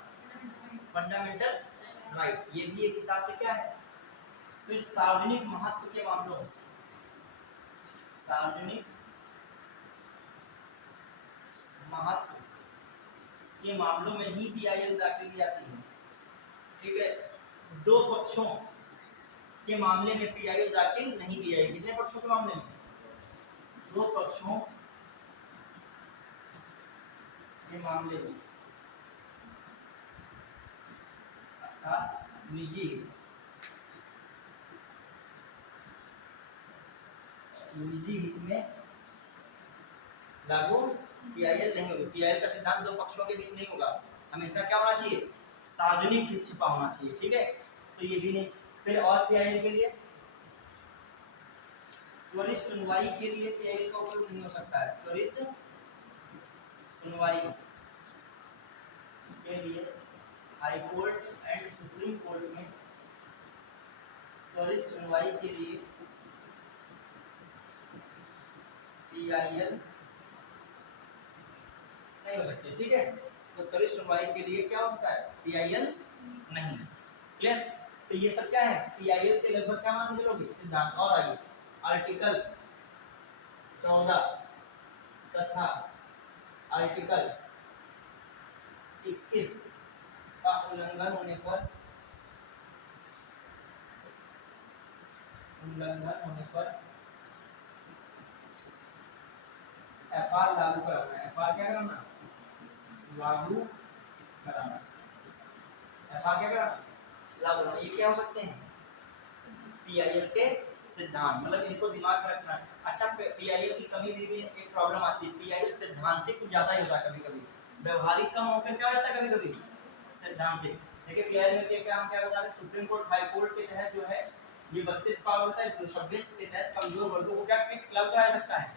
फंडामेंटल राइट। ये भी एक हिसाब से क्या है। फिर सार्वजनिक महत्व के मामलों, सार्वजनिक महत्व के मामलों में ही पीआईएल दाखिल की जाती है, ठीक है। दो पक्षों के मामले में पीआईएल दाखिल नहीं की जाएगी। कितने पक्षों के मामले में, दो पक्षों के मामले में, अर्थात निजी हित में लागू पीआईएल नहीं होगी। पीआईएल का सिद्धांत दो पक्षों के बीच नहीं होगा, हमेशा क्या होना चाहिए, सार्वजनिक हित छिपा होना चाहिए, ठीक है। तो ये भी नहीं। फिर और पीआईएल के लिए त्वरित सुनवाई के लिए पीआईएल का उपयोग नहीं हो सकता है। त्वरित सुनवाई के लिए high court and supreme court में त्वरित सुनवाई के लिए पीआईएल नहीं हो सकती, ठीक है। तो त्वरित सुनवाई के लिए क्या हो सकता है, पीआईएल नहीं। क्लियर। तो ये सब क्या है, पीआईएल के लगभग क्या मान के चलोगे, सिद्धांत। और आइए आर्टिकल 14 तथा आर्टिकल 21 का उल्लंघन होने पर एफआर लागू कराना है। एफआर क्या कराना, लागू कराना। एफआर क्या कराना, लागू कराना। ये क्या हो सकते हैं, पीआईएल के सिद्धांत, मतलब इनको दिमाग में रखना। अच्छा, पीआईएल की कमी भी एक प्रॉब्लम आती है। पीआईएल सैद्धांतिक कुछ ज्यादा ही होता है कभी कभी, व्यवहारिक कम होकर क्या हो जाता है कभी कभी सैद्धांतिक। देखिए पीआईएल में क्या हम क्या बता रहे हैं, सुप्रीम कोर्ट हाई कोर्ट के तहत जो है ये 32 पावर होता है, 226 के तहत कमजोर वर्गों को क्या लागू कराया सकता है,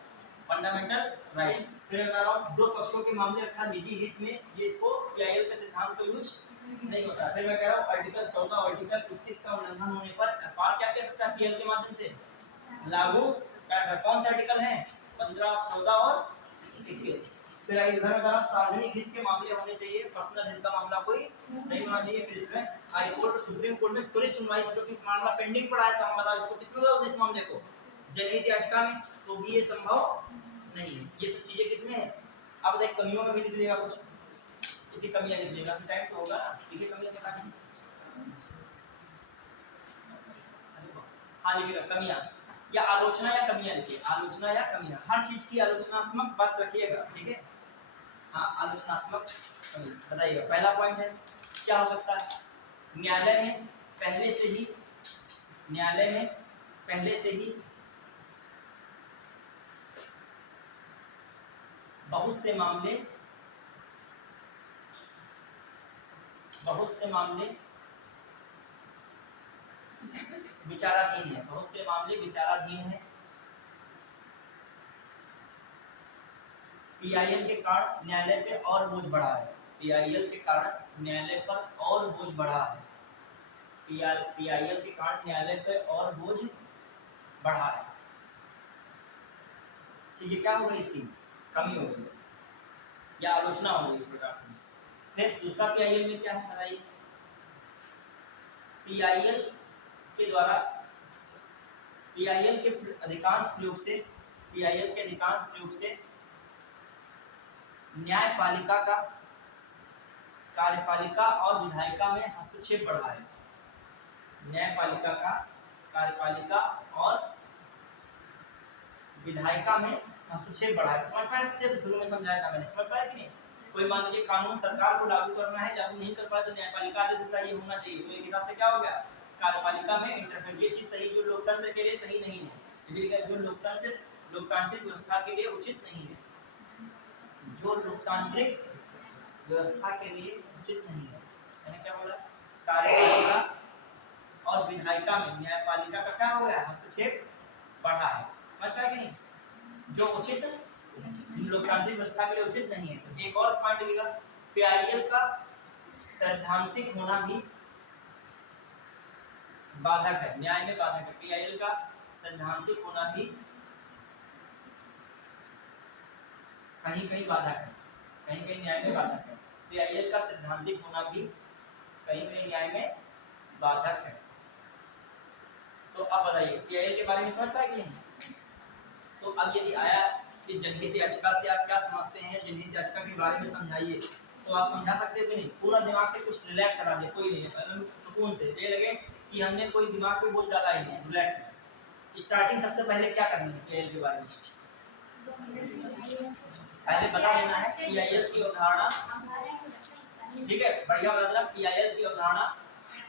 फंडामेंटल राइट। फिर मैं बता रहा हूँ दो पक्षों के मामले अर्थात निजी हित में ये इसको पीआईएल के सिद्धांत को यूज नहीं होता। फिर मैं कह रहा हूँ आर्टिकल 14 और आर्टिकल 21 का उल्लंघन होने पर एफआर क्या कह सकता है, पीएल के माध्यम से लागू कर। कौन से आर्टिकल हैं, 15, 14 और 21। फिर आई इधर बता रहा हूँ सार्वजनिक हित के मामले होने चाहिए, पर्सनल हित का मामला कोई नहीं होना चाहिए। फिर इसमें हाई कोर्ट और सुप्रीम कोर्ट में त्वरित सुनवाई, जो कि मामला पेंडिंग पड़ा है, तो हम बताओ इसको किसमें बताओ, इस मामले को जनहित याचिका में, तो भी ये संभव नहीं है। ये सब चीजें किसमें है। अब देख कमियों में भी लिख लेगा कुछ, इसी कमियां लिख लेगा, टाइम तो होगा ना, लिखिए कमियां बता दी। हाँ लिखिएगा कमियां या आलोचना या कमियां लिखिए, आलोचना या कमियां। हर चीज की आलोचनात्मक बात रखिएगा, ठीक है। हाँ आलोचनात्मक कमी बताइएगा। पहला पॉइंट है क्या हो सकता है, न्यायालय में पहले से ही बहुत से मामले विचाराधीन है, बहुत से मामले विचाराधीन है। पीआईएल के कारण न्यायालय पे और बोझ बढ़ा है, पीआईएल के कारण न्यायालय पर और बोझ बढ़ा है, पीआईएल के कारण न्यायालय पे और बोझ बढ़ा है। तो ये क्या हो गई, इसकी कमी हो गई या आलोचना हो गई एक प्रकार से। फिर दूसरा पीआईएल में क्या है बताइए, पीआईएल के द्वारा पीआईएल के अधिकांश प्रयोग से न्यायपालिका का कार्यपालिका और विधायिका में हस्तक्षेप बढ़ा है। न्यायपालिका का कार्यपालिका और विधायिका में हस्तक्षेप बढ़ा है। समझ पाए, इससे शुरू में समझाया था मैंने, समझ पाया कि नहीं। कोई मान लीजिए कानून सरकार को लागू करना है, लागू नहीं कर पाए तो न्यायपालिका आदेश देता है ये होना चाहिए, तो एक हिसाब से क्या हो गया, कार्यपालिका में इंटरफेयर। ये चीज सही, जो लोकतंत्र के लिए सही नहीं है, जो लोकतांत्रिक व्यवस्था के लिए उचित नहीं है, जो लोकतांत्रिक व्यवस्था के लिए उचित नहीं है। मैंने क्या बोला, कार्यपालिका और विधायिका में न्यायपालिका का क्या हो गया, हस्तक्षेप बढ़ा है। समझ पाए कि नहीं, जो उचित लोकतांत्रिक व्यवस्था के लिए उचित नहीं है। तो एक और पॉइंट लिखा, पीआईएल का सैद्धांतिक होना भी बाधक है, न्याय में बाधक है। पीआईएल का सैद्धांतिक होना भी कहीं कहीं बाधक है, कहीं कहीं न्याय में बाधक है। पीआईएल का सैद्धांतिक होना भी कहीं कहीं न्याय में बाधक है। तो अब बताइए पीआईएल के बारे में समझ पाए कि नहीं। तो अब यदि आया कि जनहित याचिका से आप क्या समझते हैं, जनहित याचिका के बारे में समझाइए, तो आप समझा सकते हो कि नहीं। पूरा दिमाग से कुछ रिलैक्स करा दे, कोई नहीं है, सुकून से ये लगे कि हमने कोई दिमाग पे बोझ डाला ही नहीं, रिलैक्स। स्टार्टिंग सबसे पहले क्या करनी है पीआईएल के बारे में, पहले बता देना है पीआईएल की अवधारणा। ठीक है, बढ़िया बता देना पीआईएल की अवधारणा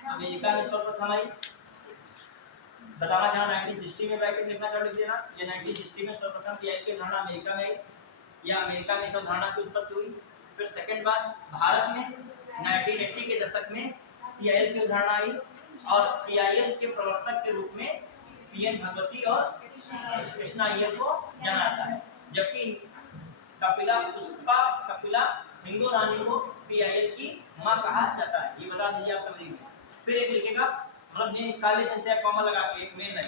अमेरिका में सर्वप्रथम आई। बताना चाहना 1960 में ब्रैकेट लिखना चालू लिख देना, ये 1960 में सर्वप्रथम पीआईएल की अवधारणा अमेरिका में आई, या अमेरिका में इस अवधारणा की उत्पत्ति हुई। फिर सेकंड बात, भारत में 1980 के दशक में पीआईएल की अवधारणा आई, और पीआईएल के प्रवर्तक के रूप में पीएन भगवती और कृष्णा अय्यर को जाना जाता है, जबकि कपिला हिंदू रानी को पीआईएल की मां कहा जाता है। ये बता दीजिए आप समरी में। फिर एक लिखेगा, मतलब मेन काले पेन से कॉमा लगा के, एक मेन है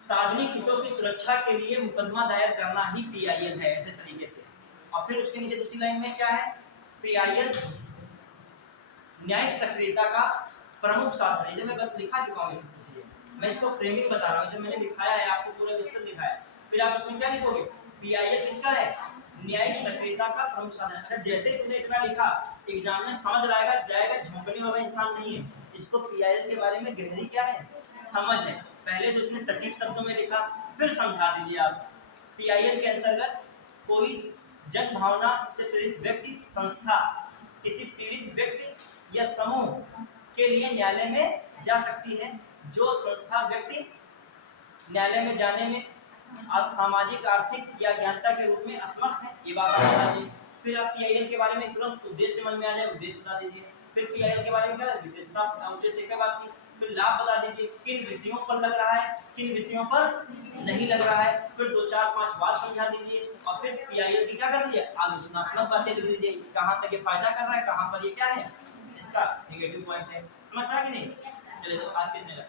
सार्वजनिक हितों की सुरक्षा के लिए मुकदमा दायर करना ही पीआईएल है, ऐसे तरीके से। और फिर उसके नीचे दूसरी लाइन में क्या है, पीआईएल न्यायिक सक्रियता का प्रमुख साधन है। जब मैं बस लिखा चुका हूँ, मैं इसको फ्रेमिंग बता रहा हूँ, जब मैंने दिखाया है आपको पूरा विस्तृत दिखाया। फिर आप उसमें क्या लिखोगे, पीआईएल किसका है, न्यायिक सक्रियता का प्रमुख साधन है। अगर जैसे तुमने इतना लिखा, एग्जामिनर समझ जाएगा झोंकने वाला इंसान नहीं है, इसको पीआईएल के बारे में गहरी क्या है, समझ है। पहले तो उसने सटीक शब्दों में लिखा, फिर समझा दीजिए आप। पीआईएल के अंतर्गत कोई जन भावना से प्रेरित व्यक्ति, संस्था किसी पीड़ित व्यक्ति या समूह के लिए न्यायालय में जा सकती है। जो संस्था व्यक्ति न्यायालय में जाने में सामाजिक, आर्थिक या ज्ञानता के रूप में असमर्थ है, ये बात आप बता दीजिए। फिर आप पीआईएल के बारे में तुरंत उद्देश्य समझ में आ जाए, उद्देश्य बता दीजिए। फिर पीआईएल के बारे में क्या विशेषता, उद्देश्य क्या बात की। फिर लाभ बता दीजिए, किन विषयों पर लग रहा है, किन विषयों पर नहीं लग रहा है। फिर 2 4 5 बात समझा दीजिए, और फिर पीआईएल की क्या कर दीजिए, आलोचनात्मक बातें लिख दीजिए, कहाँ तक ये फायदा कर रहा है, कहाँ पर ये क्या है, इसका नेगेटिव पॉइंट है। समझ पाया कि नहीं। चलिए तो आज के दिन